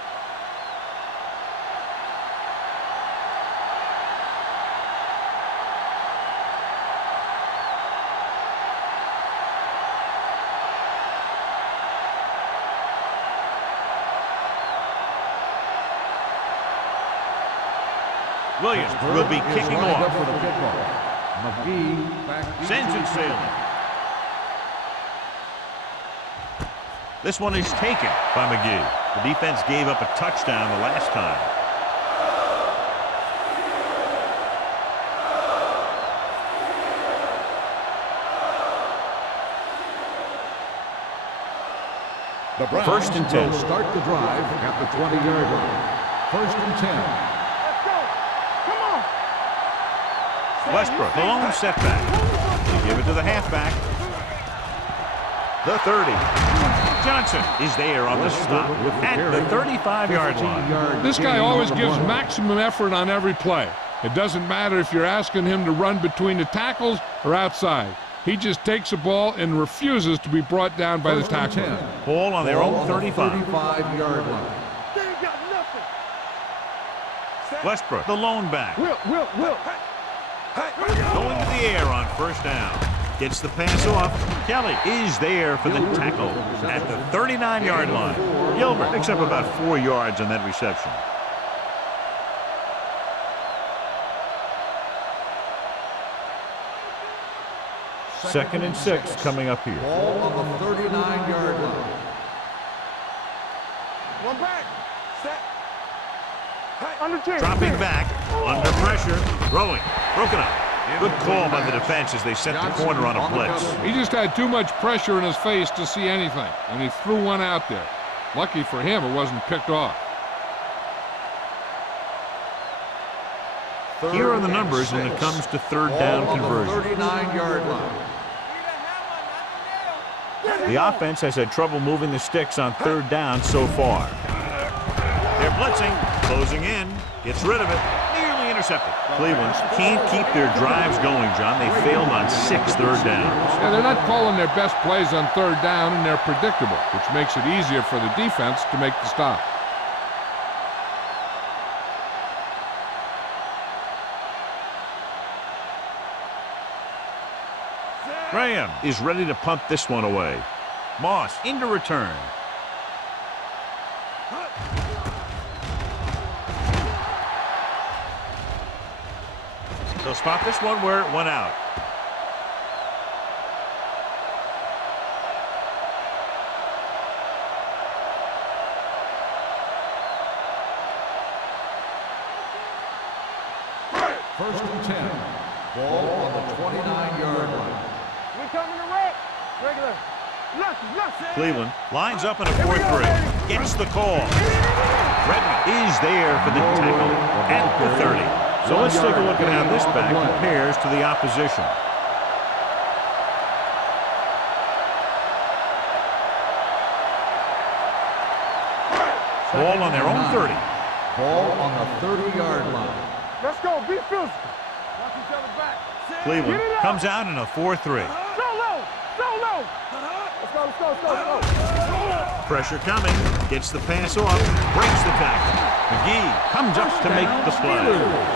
Williams will be kicking off. For the kickoff. McGee back deep. Sends it sailing. This one is taken by McGee. The defense gave up a touchdown the last time. The Browns First and 10. will start the drive at the 20-yard line. First and 10. Westbrook, the lone setback. They give it to the halfback. The 30. Johnson is there on the stop at the 35-yard line. This guy always gives maximum effort on every play. It doesn't matter if you're asking him to run between the tackles or outside. He just takes the ball and refuses to be brought down by the tackler. Ball on their own 35. 35-yard line. They ain't got nothing. Westbrook, the lone back. Will. Going to the air on first down. Gets the pass off. Kelly is there for the tackle at the 39-yard line. Gilbert picks up about 4 yards on that reception. Second and 6 coming up here. Ball on the 39-yard line. One back. Set. Under 10. Dropping back, under pressure, throwing, broken up. Good call by the defense as they set the corner on a blitz. He just had too much pressure in his face to see anything, and he threw one out there. Lucky for him, it wasn't picked off. Here are the numbers when it comes to third down conversion. 39-yard line. The offense has had trouble moving the sticks on third down so far. They're blitzing, closing in, gets rid of it, nearly intercepted. Cleveland can't keep their drives going, John. They failed on 6 third downs. Yeah, they're not calling their best plays on third down, and they're predictable, which makes it easier for the defense to make the stop. Graham is ready to punt this one away. Moss into return. They'll spot this one where it went out. First and 10. Ball on the 29-yard line. We coming to red. Regular. Left. Cleveland lines up in a 4-3. Gets the call. Redmond is there for the tackle at the 30. So let's take a look at how this back compares to the opposition. Ball on their own 30. Ball on the 30-yard line. Let's go. Be physical. Watch each other back. Cleveland comes out in a 4-3. So low. Let's go. Pressure coming. Gets the pass off. Breaks the tackle. McGee comes up to make the play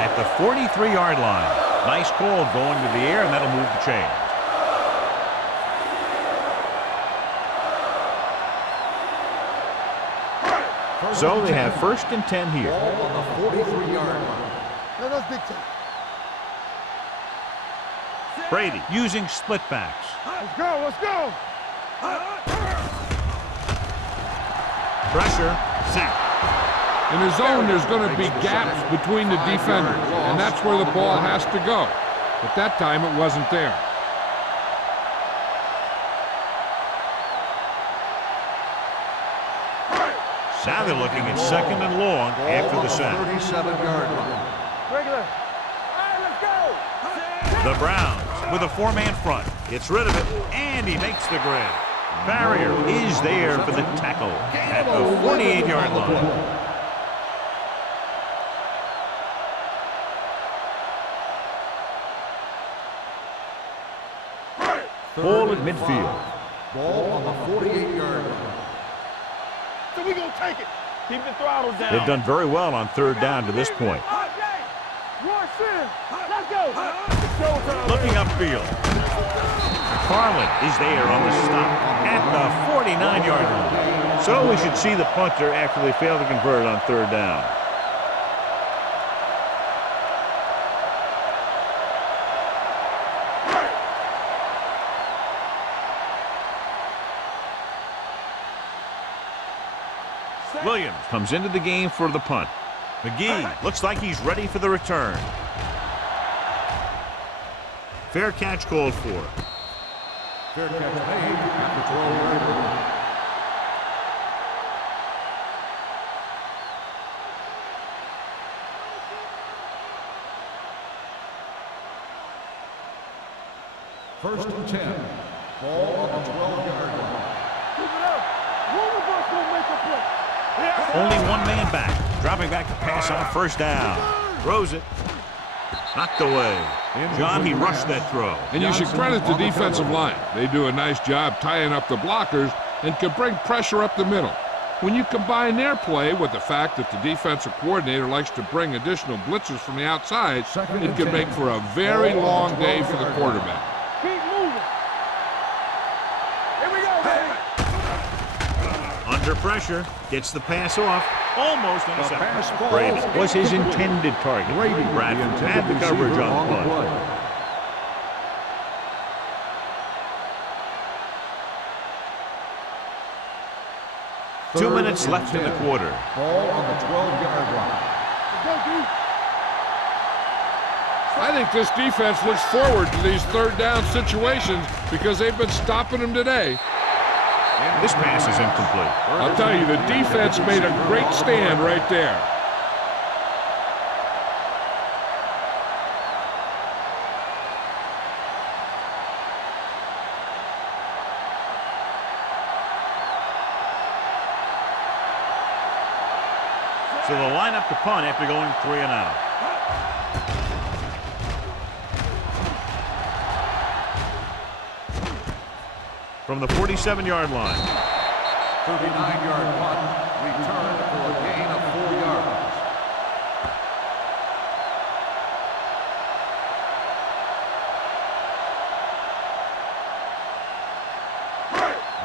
at the 43-yard line. Nice call going to the air, and that'll move the chain. So they have first and 10 here. Ball on the 43-yard line. That's big time. Brady using split backs. Let's go. Pressure. Sack. In the zone, there's going to be gaps between the defenders, and that's where the ball has to go. But that time, it wasn't there. Now they're looking at second and long after the sack. 37-yard line. Regular. All right, let's go. The Browns with a 4-man front. Gets rid of it, and he makes the grab. Barrier is there for the tackle at the 48-yard line. Ball at midfield. Ball on the 48-yard line. So we gonna take it. Keep the throttle down. They've done very well on third down to this point. Let's go. Looking upfield. Carlin is there on the stop at the 49-yard line. So we should see the punter after they fail to convert on third down. Williams comes into the game for the punt. McGee looks like he's ready for the return. Fair catch called for. Fair catch made at the 12-yard line. First and 10. Ball on the 12-yard line. Keep it up. One of us will make a play. Only one man back. Dropping back to pass on first down. Throws it. Knocked away. John, he rushed that throw. And you should credit the defensive line. They do a nice job tying up the blockers and can bring pressure up the middle. When you combine their play with the fact that the defensive coordinator likes to bring additional blitzers from the outside, it can make for a very long day for the quarterback. Keep moving. Here we go, baby. Under pressure, gets the pass off, almost intercepted. pass falls. Brady was his intended target. Bradford had the coverage on the play. Two minutes left in the quarter. Ball on the 12-yard line. I think this defense looks forward to these third down situations because they've been stopping them today. This pass is incomplete. I'll tell you, the defense made a great stand right there. So they'll line up to punt after going 3 and out. From the 47-yard line. 39-yard punt, returned for a gain of 4 yards.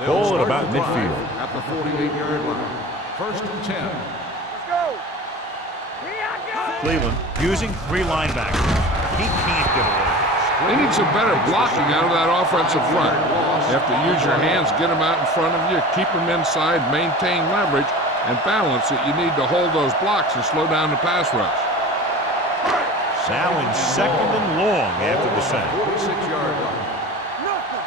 Goal at about midfield. At the 48-yard line. First and 10. Let's go. Here I go. Cleveland using 3 linebackers. He can't get away. They need some better blocking out of that offensive front. You have to use your hands, get them out in front of you, keep them inside, maintain leverage, and balance it. You need to hold those blocks and slow down the pass rush. Now in second and long after the sack. 46-yard line. Nothing.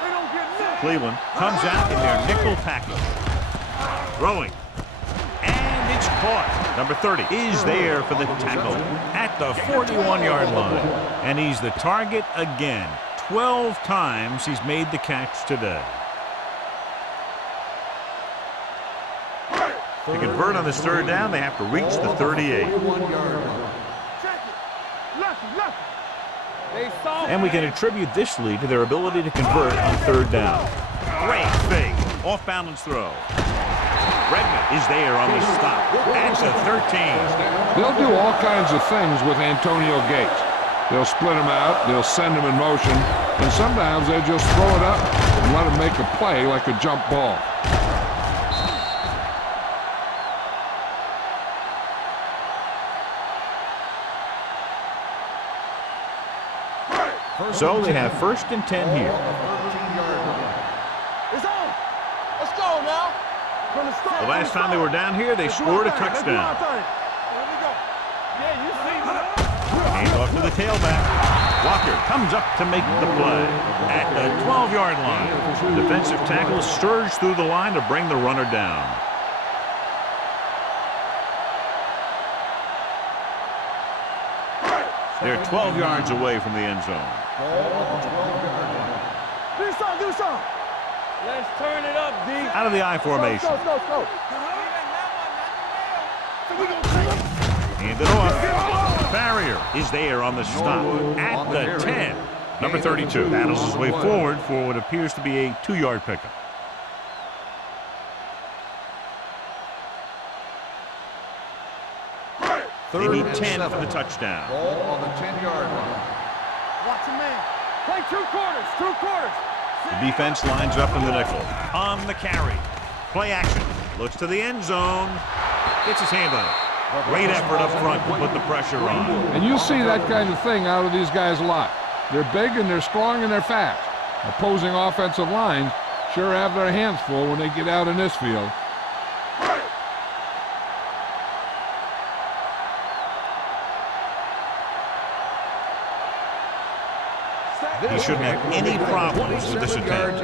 They don't get nothing. Cleveland comes out in their nickel package. Throwing. And it's caught. Number 30 is there for the tackle at the 41-yard line. And he's the target again. 12 times he's made the catch today. To convert on this third down, they have to reach the 38. 41-yard line. Check it. Lucky. They saw And we can attribute this lead to their ability to convert on third down. Great fake. Off balance throw. Redmond is there on the stop. That's a 13. They'll do all kinds of things with Antonio Gates. They'll split him out, they'll send him in motion, and sometimes they just throw it up and let him make a play like a jump ball. So they have first and 10 here. It's on. Let's go now. From the start. The last time they were down here, they scored a touchdown. Here we go. Yeah, you see that. Hand off to the tailback. Walker comes up to make the play at the 12-yard line. Defensive tackle surged through the line to bring the runner down. They're 12 yards away from the end zone. Do something. Let's turn it up, D. Out of the I formation. Go. Hand it off. Barrier is there on the stop at the 10. Number 32 battles his way forward for what appears to be a 2-yard pickup. They need 10 for the touchdown. Ball on the 10-yard line. Watch a man. Play 2 quarters. The defense lines up in the nickel. On the carry. Play action. Looks to the end zone. Gets his hand on it. Great effort up front to put the pressure on. And you see that kind of thing out of these guys a lot. They're big and they're strong and they're fast. Opposing offensive lines sure have their hands full when they get out in this field. He shouldn't have any problems with this attempt.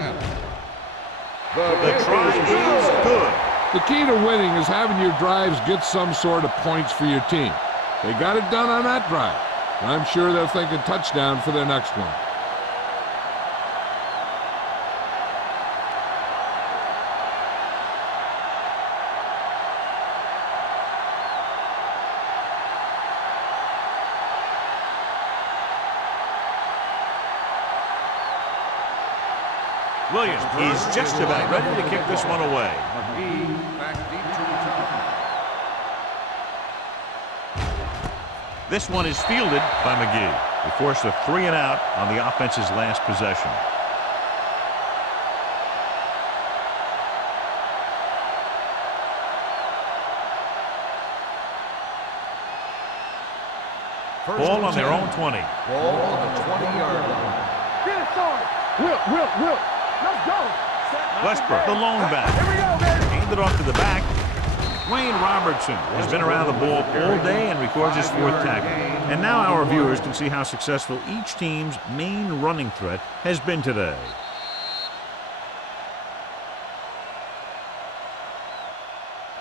The try is good. The key to winning is having your drives get some sort of points for your team. They got it done on that drive. I'm sure they're thinking touchdown for their next one. Williams is just about ready to kick this one away. McGee back deep to return. This one is fielded by McGee. He forced a 3 and out on the offense's last possession. Ball on their own 20. Ball on the 20-yard line. Get it started. Will. Let's go. Westbrook, the lone back. Here we go, baby. Handed off to the back. Wayne Robertson has been around the ball all day and records his 4th tackle. And now our viewers can see how successful each team's main running threat has been today.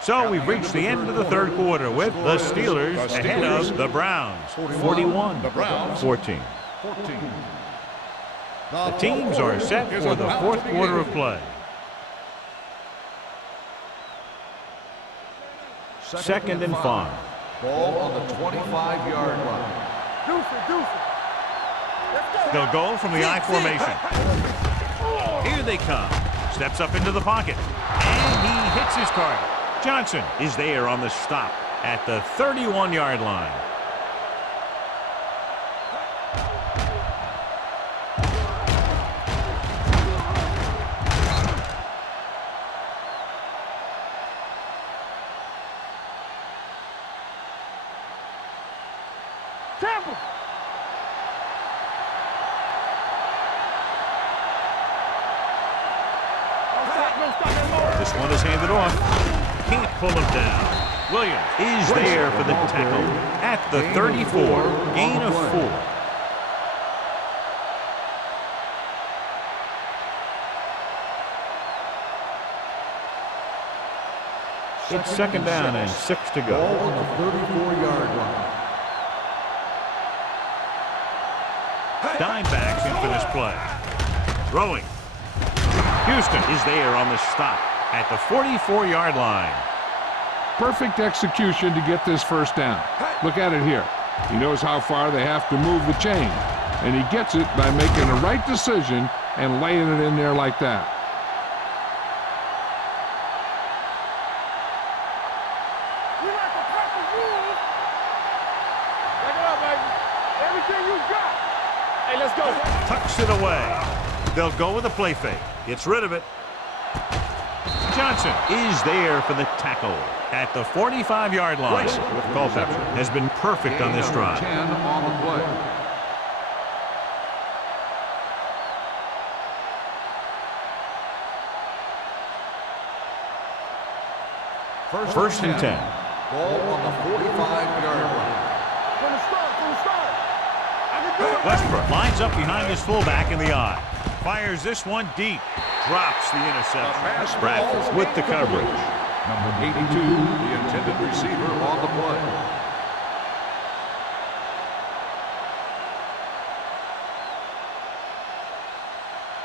So we've reached the end of the 3rd quarter with the Steelers ahead of the Browns, 41-14. The teams are set for the 4th quarter of play. Second and 5. Ball on the 25-yard line. Deuce it. Let's go. They'll go from the I formation. Here they come. Steps up into the pocket. And he hits his target. Johnson is there on the stop at the 31-yard line. Tampa. This one is handed off. Can't pull him down. Williams is there for the tackle at the 34. Gain of 4. It's second down and 6 to Ball go. on the 34-yard line. Dime backs in for this play. Throwing. Houston is there on the stop at the 44-yard line. Perfect execution to get this first down. Look at it here. He knows how far they have to move the chain, and he gets it by making the right decision and laying it in there like that. We like the purple rules. Back it up, baby. Everything you got. Hey, let's go. Tucks it away. They'll go with a play fake. Gets rid of it. Johnson is there for the tackle at the 45-yard line. Culpepper has been perfect on this drive. 10 on the play. First and 10. Ball on the 45-yard line. From the start. I can do it. Westbrook lines up behind his fullback in the I. Fires this one deep. Drops the interception. Bradford with the coverage. Number 82, the intended receiver on the play.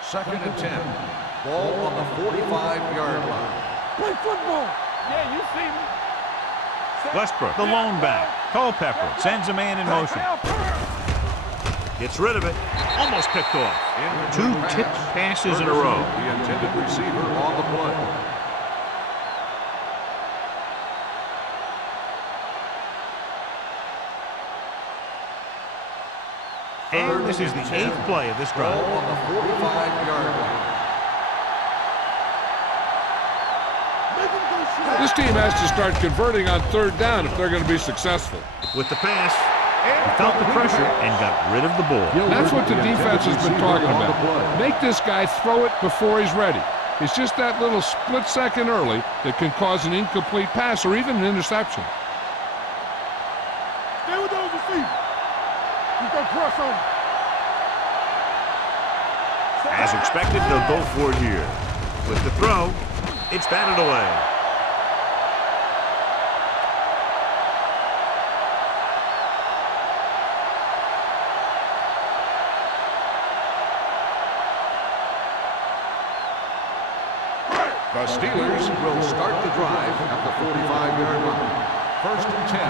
Second and 10. Ball on the 45-yard line. Play football. Yeah, you see me. Westbrook, the lone back. Culpepper sends a man in motion. Gets rid of it. Almost picked off. 2 tipped passes in a row. The intended receiver on the play. And this is the 8th play of this Ball drive. on the 45-yard line. This team has to start converting on 3rd down if they're going to be successful. With the pass, he felt the pressure and got rid of the ball. That's what the defense has been talking about. Make this guy throw it before he's ready. It's just that little split second early that can cause an incomplete pass or even an interception. Stay with those receivers. You can press on them. As expected, they'll go for it here. With the throw, it's batted away. The Steelers will start the drive at the 45-yard line. First and 10.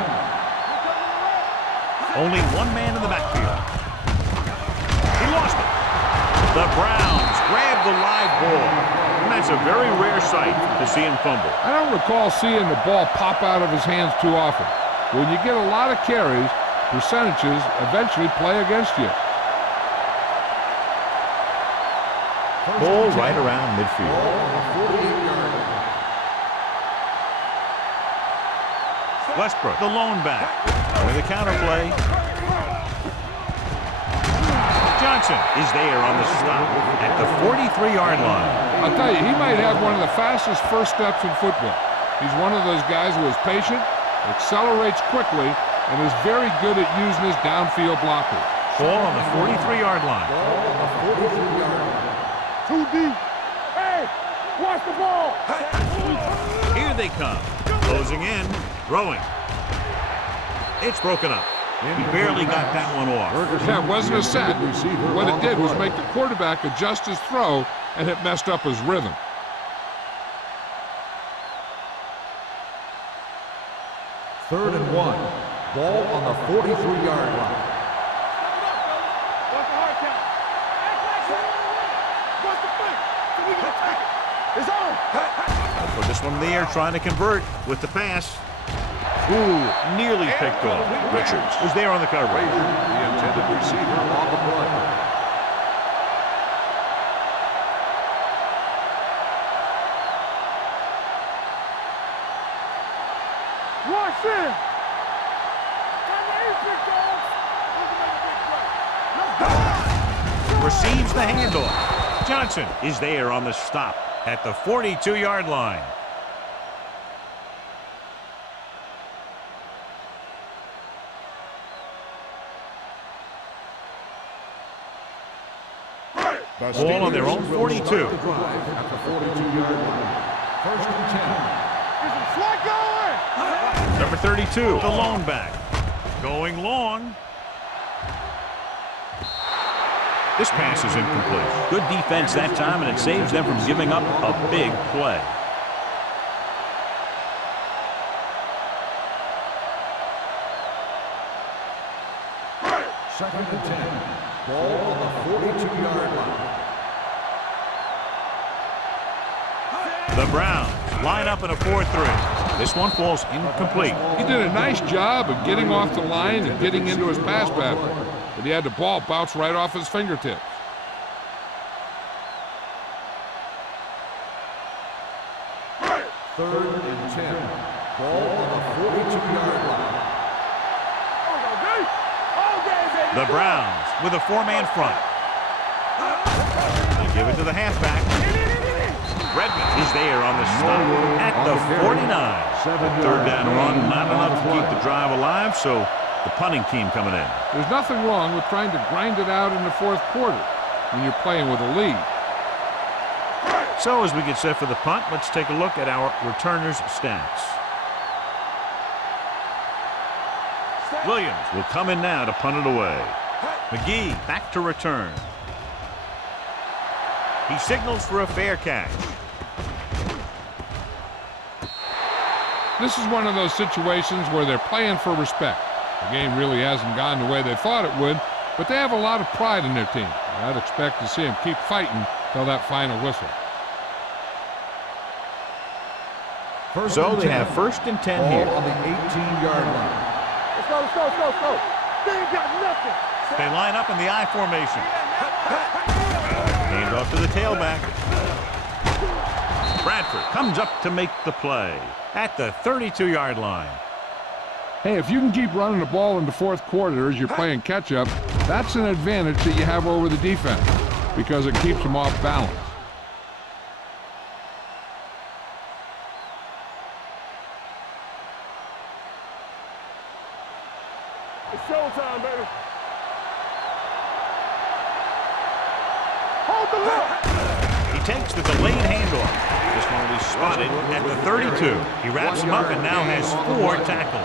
Only one man in the backfield. He lost it. The Browns grabbed the live ball. And that's a very rare sight to see him fumble. I don't recall seeing the ball pop out of his hands too often. When you get a lot of carries, percentages eventually play against you. Ball right around midfield. Westbrook, the lone back. With a counter play. Johnson is there on the stop at the 43-yard line. I'll tell you, he might have one of the fastest first steps in football. He's one of those guys who is patient, accelerates quickly, and is very good at using his downfield blocker. Ball on the 43-yard line. Too deep. Hey, watch the ball. Here they come. Closing in, throwing. It's broken up. He barely got that one off. Yeah, it wasn't a set. What it did was make the quarterback adjust his throw, and it messed up his rhythm. Third and 1. Ball on the 43-yard line. Watch the hard count. Watch the fake. So we can attack it. It's on. Put this one in the air, trying to convert with the pass. Ooh, nearly picked off. Richards was there on the coverage. The intended receiver on the play. Watch him. Receives the handoff. Johnson is there on the stop at the 42-yard line. Ball on their own 42. At the 42-yard line. First and 10. Number 32, the lone back. Going long. This pass is incomplete. Good defense that time, and it saves them from giving up a big play. Second and 10. Ball on the 42-yard line. The Browns line up in a 4-3. This one falls incomplete. He did a nice job of getting off the line and getting into his pass pattern, but he had the ball bounce right off his fingertips. Third and 10. Ball on the 42-yard line. The Browns with a four-man front. They give it to the halfback. Redmond is there on the stop at the 49. Third down run, not enough to keep the drive alive, so the punting team coming in. There's nothing wrong with trying to grind it out in the fourth quarter when you're playing with a lead. So as we get set for the punt, let's take a look at our returners' stats. Williams will come in now to punt it away. McGee back to return. He signals for a fair catch. This is one of those situations where they're playing for respect. The game really hasn't gone the way they thought it would, but they have a lot of pride in their team. I'd expect to see them keep fighting till that final whistle. So they have first and 10 Ball here. on the 18-yard line. Let's go, let's go, let's go, let's go. They ain't got nothing. They line up in the I formation. Hand off to the tailback. Bradford comes up to make the play at the 32-yard line. Hey, if you can keep running the ball in the fourth quarter as you're playing catch-up, that's an advantage that you have over the defense because it keeps them off balance. It's showtime, baby. Hold the look. He takes the delayed handoff. This one will be spotted at the 32. He wraps him up and now has 4 tackles.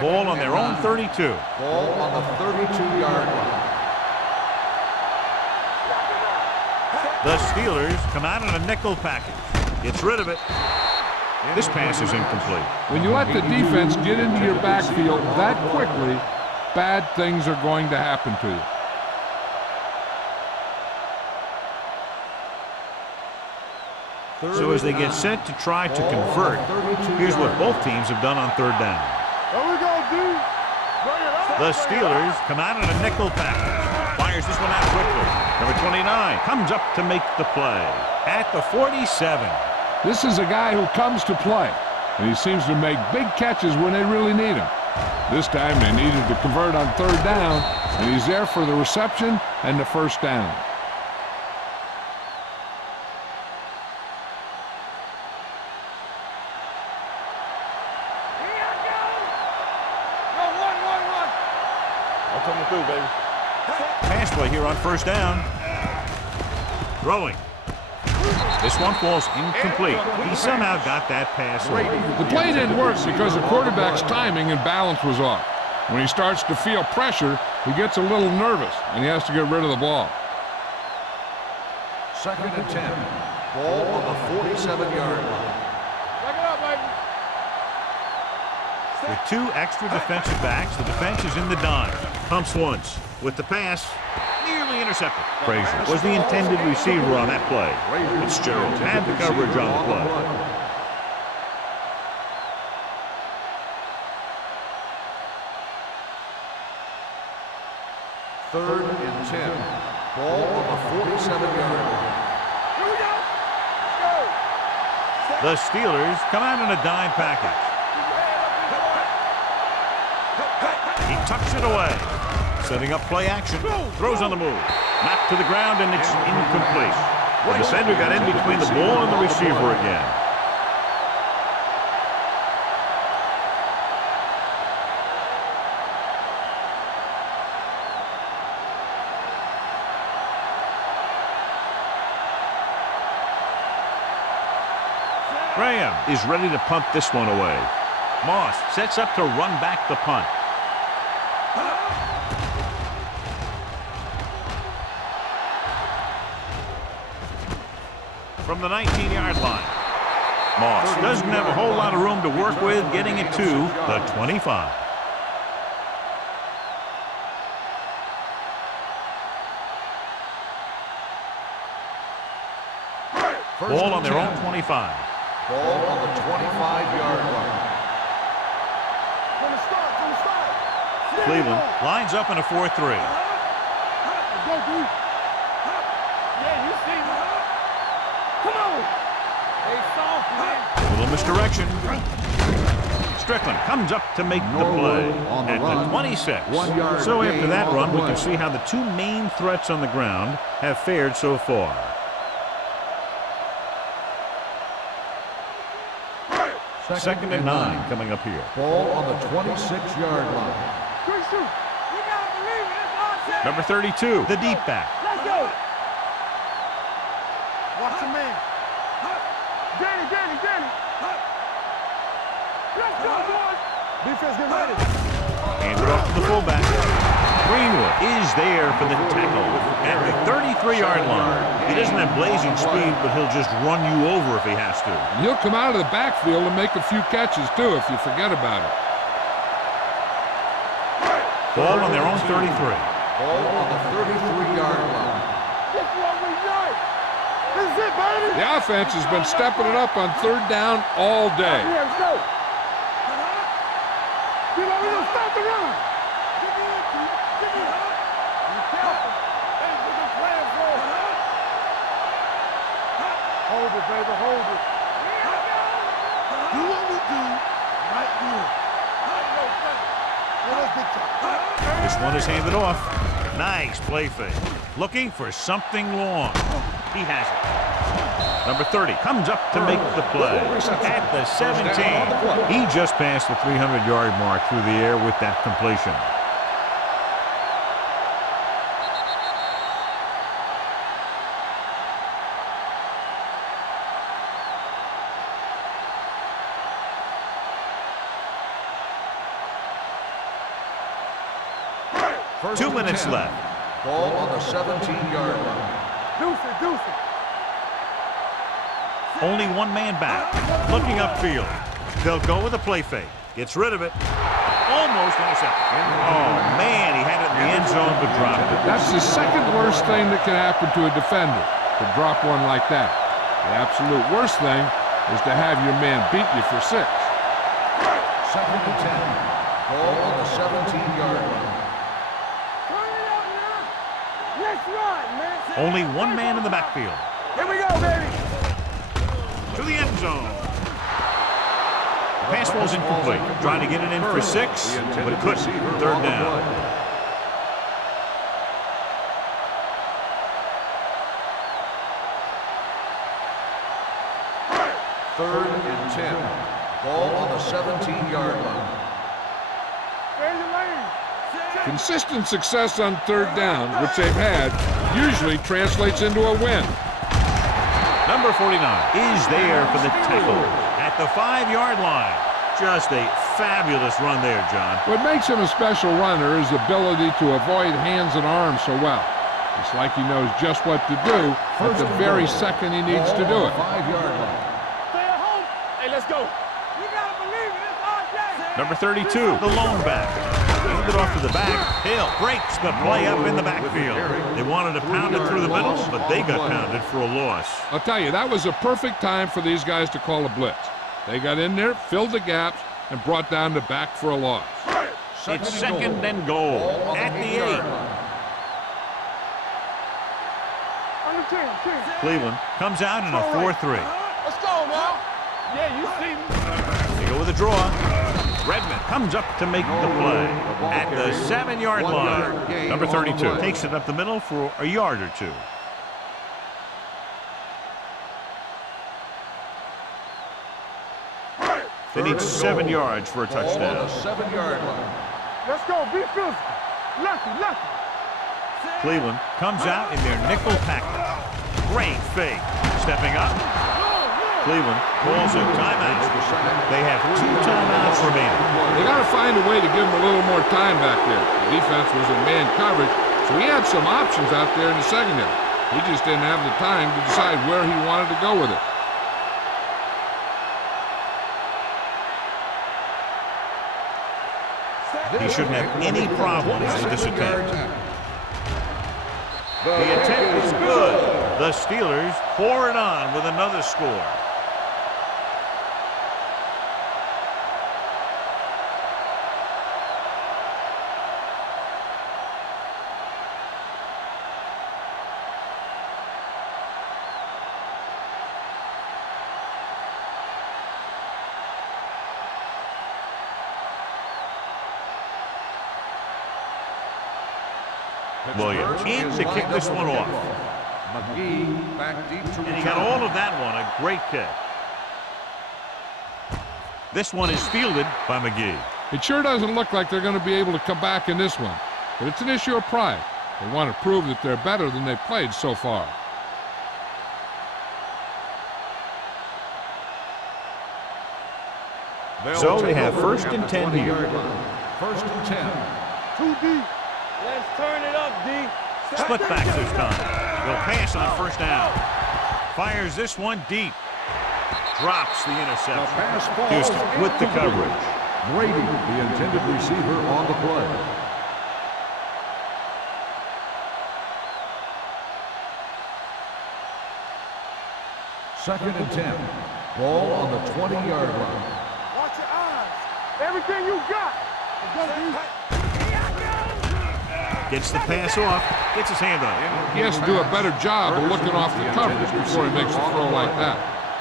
Ball on their own 32. Ball on the 32-yard line. The Steelers come out in a nickel package. Gets rid of it. This pass is incomplete. When you let the defense get into your backfield that quickly, bad things are going to happen to you. So as they get set to try to convert, here's what both teams have done on third down. There we go, D. Bring it up. The Steelers come out in a nickel package. Fires this one out quickly. Number 29 comes up to make the play at the 47. This is a guy who comes to play, and he seems to make big catches when they really need him. This time they needed to convert on third down, and he's there for the reception and the first down. Coming through, baby. Pass play here on first down. Throwing. This one falls incomplete. He somehow got that pass over. The play didn't work because the quarterback's timing and balance was off. When he starts to feel pressure, he gets a little nervous, and he has to get rid of the ball. 2nd and 10. Ball on the 47-yard line. Check it out, baby. With two extra defensive backs, the defense is in the dime. Pumps once. With the pass, nearly intercepted. Frazier was the intended receiver on that play. Fitzgerald had the coverage on the play. Third and 10. Ball on the 47-yard line. Here we go. Let's go. The Steelers come out in a dime package. He tucks it away. Setting up play action. Throws on the move. Knocked to the ground, and it's incomplete. The defender got in between the ball and the receiver again. Graham is ready to punt this one away. Moss sets up to run back the punt. From the 19-yard line. Moss doesn't have a whole lot of room to work with, getting it to the 25. Ball on their own 25. Ball on the 25-yard line. From the start. Cleveland lines up in a 4-3. Let's go, D. Yeah, you see me. Come on. Hey, soft, man. A little misdirection. Strickland comes up to make the play at the 26. So after that run, we can see how the two main threats on the ground have fared so far. Second and 9 coming up here. Ball on the 26-yard line. Good shoot. You gotta believe it. That's all I said. Number 32, the deep back. Let's go. Watch the man. Danny. Let's go, boys. Defense get ready. Hand it off to the fullback. Greenwood is there for the tackle at the 33-yard line. He doesn't have blazing speed, but he'll just run you over if he has to. And he'll come out of the backfield and make a few catches, too, if you forget about it. Ball on their own 33. Ball on the 33-yard line. This is what we like. This is it, baby. The offense has been stepping it up on third down all day. Yeah, let's go. We're gonna stop the run. Give me. Be careful. Hey, we can play it for it. Hold it, baby, hold it. Do what we do right here. This one is handed off. Nice play fake. Looking for something long. He has it. Number 30 comes up to make the play at the 17. He just passed the 300-yard mark through the air with that completion. First 2 and minutes 10. left. Ball on the 17-yard line. Deuce it. Only one man back. Looking upfield. They'll go with a play fake. Gets rid of it. Almost intercepted. Oh, man, he had it in the end zone but dropped it. That's the second worst thing that can happen to a defender, to drop one like that. The absolute worst thing is to have your man beat you for 6. Second and 10. Ball on the 17-yard line. Turn it up now. Let's run, man. Only one man in the backfield. Here we go, baby. To the end zone. The pass ball's incomplete. Trying to get it in for 6, but couldn't. Third down. Third and 10. Ball on the 17-yard line. There's your lane. Consistent success on third down, which they've had, usually translates into a win. Number 49 is there for the tackle at the 5-yard line. Just a fabulous run there, John. What makes him a special runner is the ability to avoid hands and arms so well. It's like he knows just what to do at the very second he needs to do it. 5-yard line. Stay at home. Hey, let's go. You gotta believe it. It's our day. Number 32, the lone back. Handed it off to the back. Hill breaks the play up in the backfield. They wanted to pound it through the middle, but they got pounded for a loss. I'll tell you, that was a perfect time for these guys to call a blitz. They got in there, filled the gaps, and brought down the back for a loss. It's second and goal at the 8. On the 10. Cleveland comes out in a 4-3. Let's go now. Yeah, you see me. They go with a draw. Redmond comes up to make the play at the 7-yard line. Number 32 takes it up the middle for a yard or 2. They need 7 yards for a touchdown. Ball on the 7-yard line. Let's go. Be physical. Lucky. Cleveland comes out in their nickel package. Great fake. Stepping up. Cleveland calls a timeout. They have 2 timeouts remaining. They got to find a way to give him a little more time back there. The defense was in man coverage, so he had some options out there in the secondary. He just didn't have the time to decide where he wanted to go with it. He shouldn't have any problems with this attempt. The attempt is good. The Steelers pour it on with another score. Williams in to kick this one off. McGee back deep to And he got all of that one. A great kick. This one is fielded by McGee. It sure doesn't look like they're going to be able to come back in this one, but it's an issue of pride. They want to prove that they're better than they've played so far. So they have first and 10 here. First and 10. Too deep. Let's turn it up, D. Split back this time. They'll pass on first down. Fires this one deep. Drops the interception. Houston with the coverage. Brady, the intended receiver, on the play. Second and 10. Ball on the 20-yard line. Watch your eyes. Everything you got is going to be... Gets the pass off. Gets his hand on it. He has to do a better job of looking off the coverage before he makes a throw like that.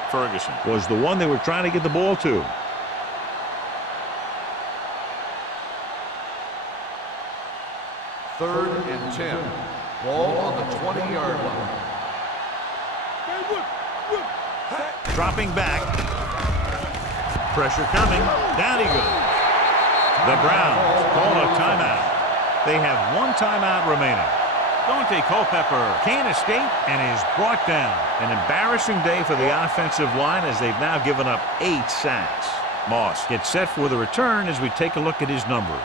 Ferguson was the one they were trying to get the ball to. Third and 10. Ball on the 20-yard line. Dropping back. Pressure coming. Down he goes. The Browns call a timeout. They have 1 timeout remaining. Dante Culpepper can't escape and is brought down. An embarrassing day for the offensive line as they've now given up 8 sacks. Moss gets set for the return as we take a look at his numbers.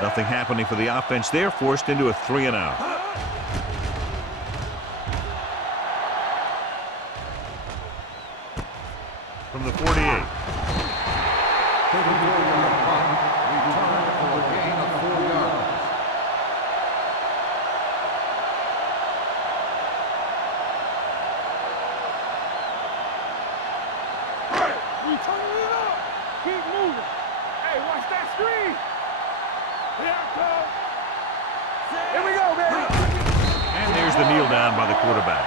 Nothing happening for the offense there, forced into a 3-and-out. quarterback.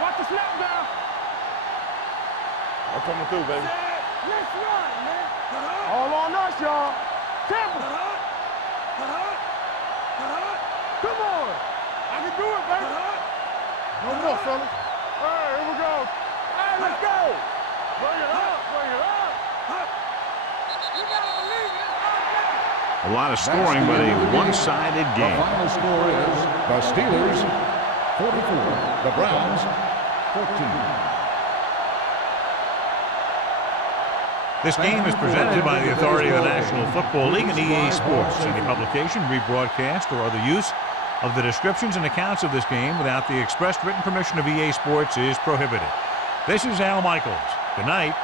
Watch the snap down. I'm coming through, baby. Let's run, man. All on us, y'all. Temple. Come on. I can do it, baby. One more, fellas. All right, here we go. Hey, let's go. Bring it up. Bring it up. You gotta believe it. A lot of scoring, but a one-sided The game. final score is the Steelers 44, the Browns 14. This game is presented by the authority of the National Football League and EA Sports. Any publication, rebroadcast, or other use of the descriptions and accounts of this game without the expressed written permission of EA Sports is prohibited. This is Al Michaels. Good night.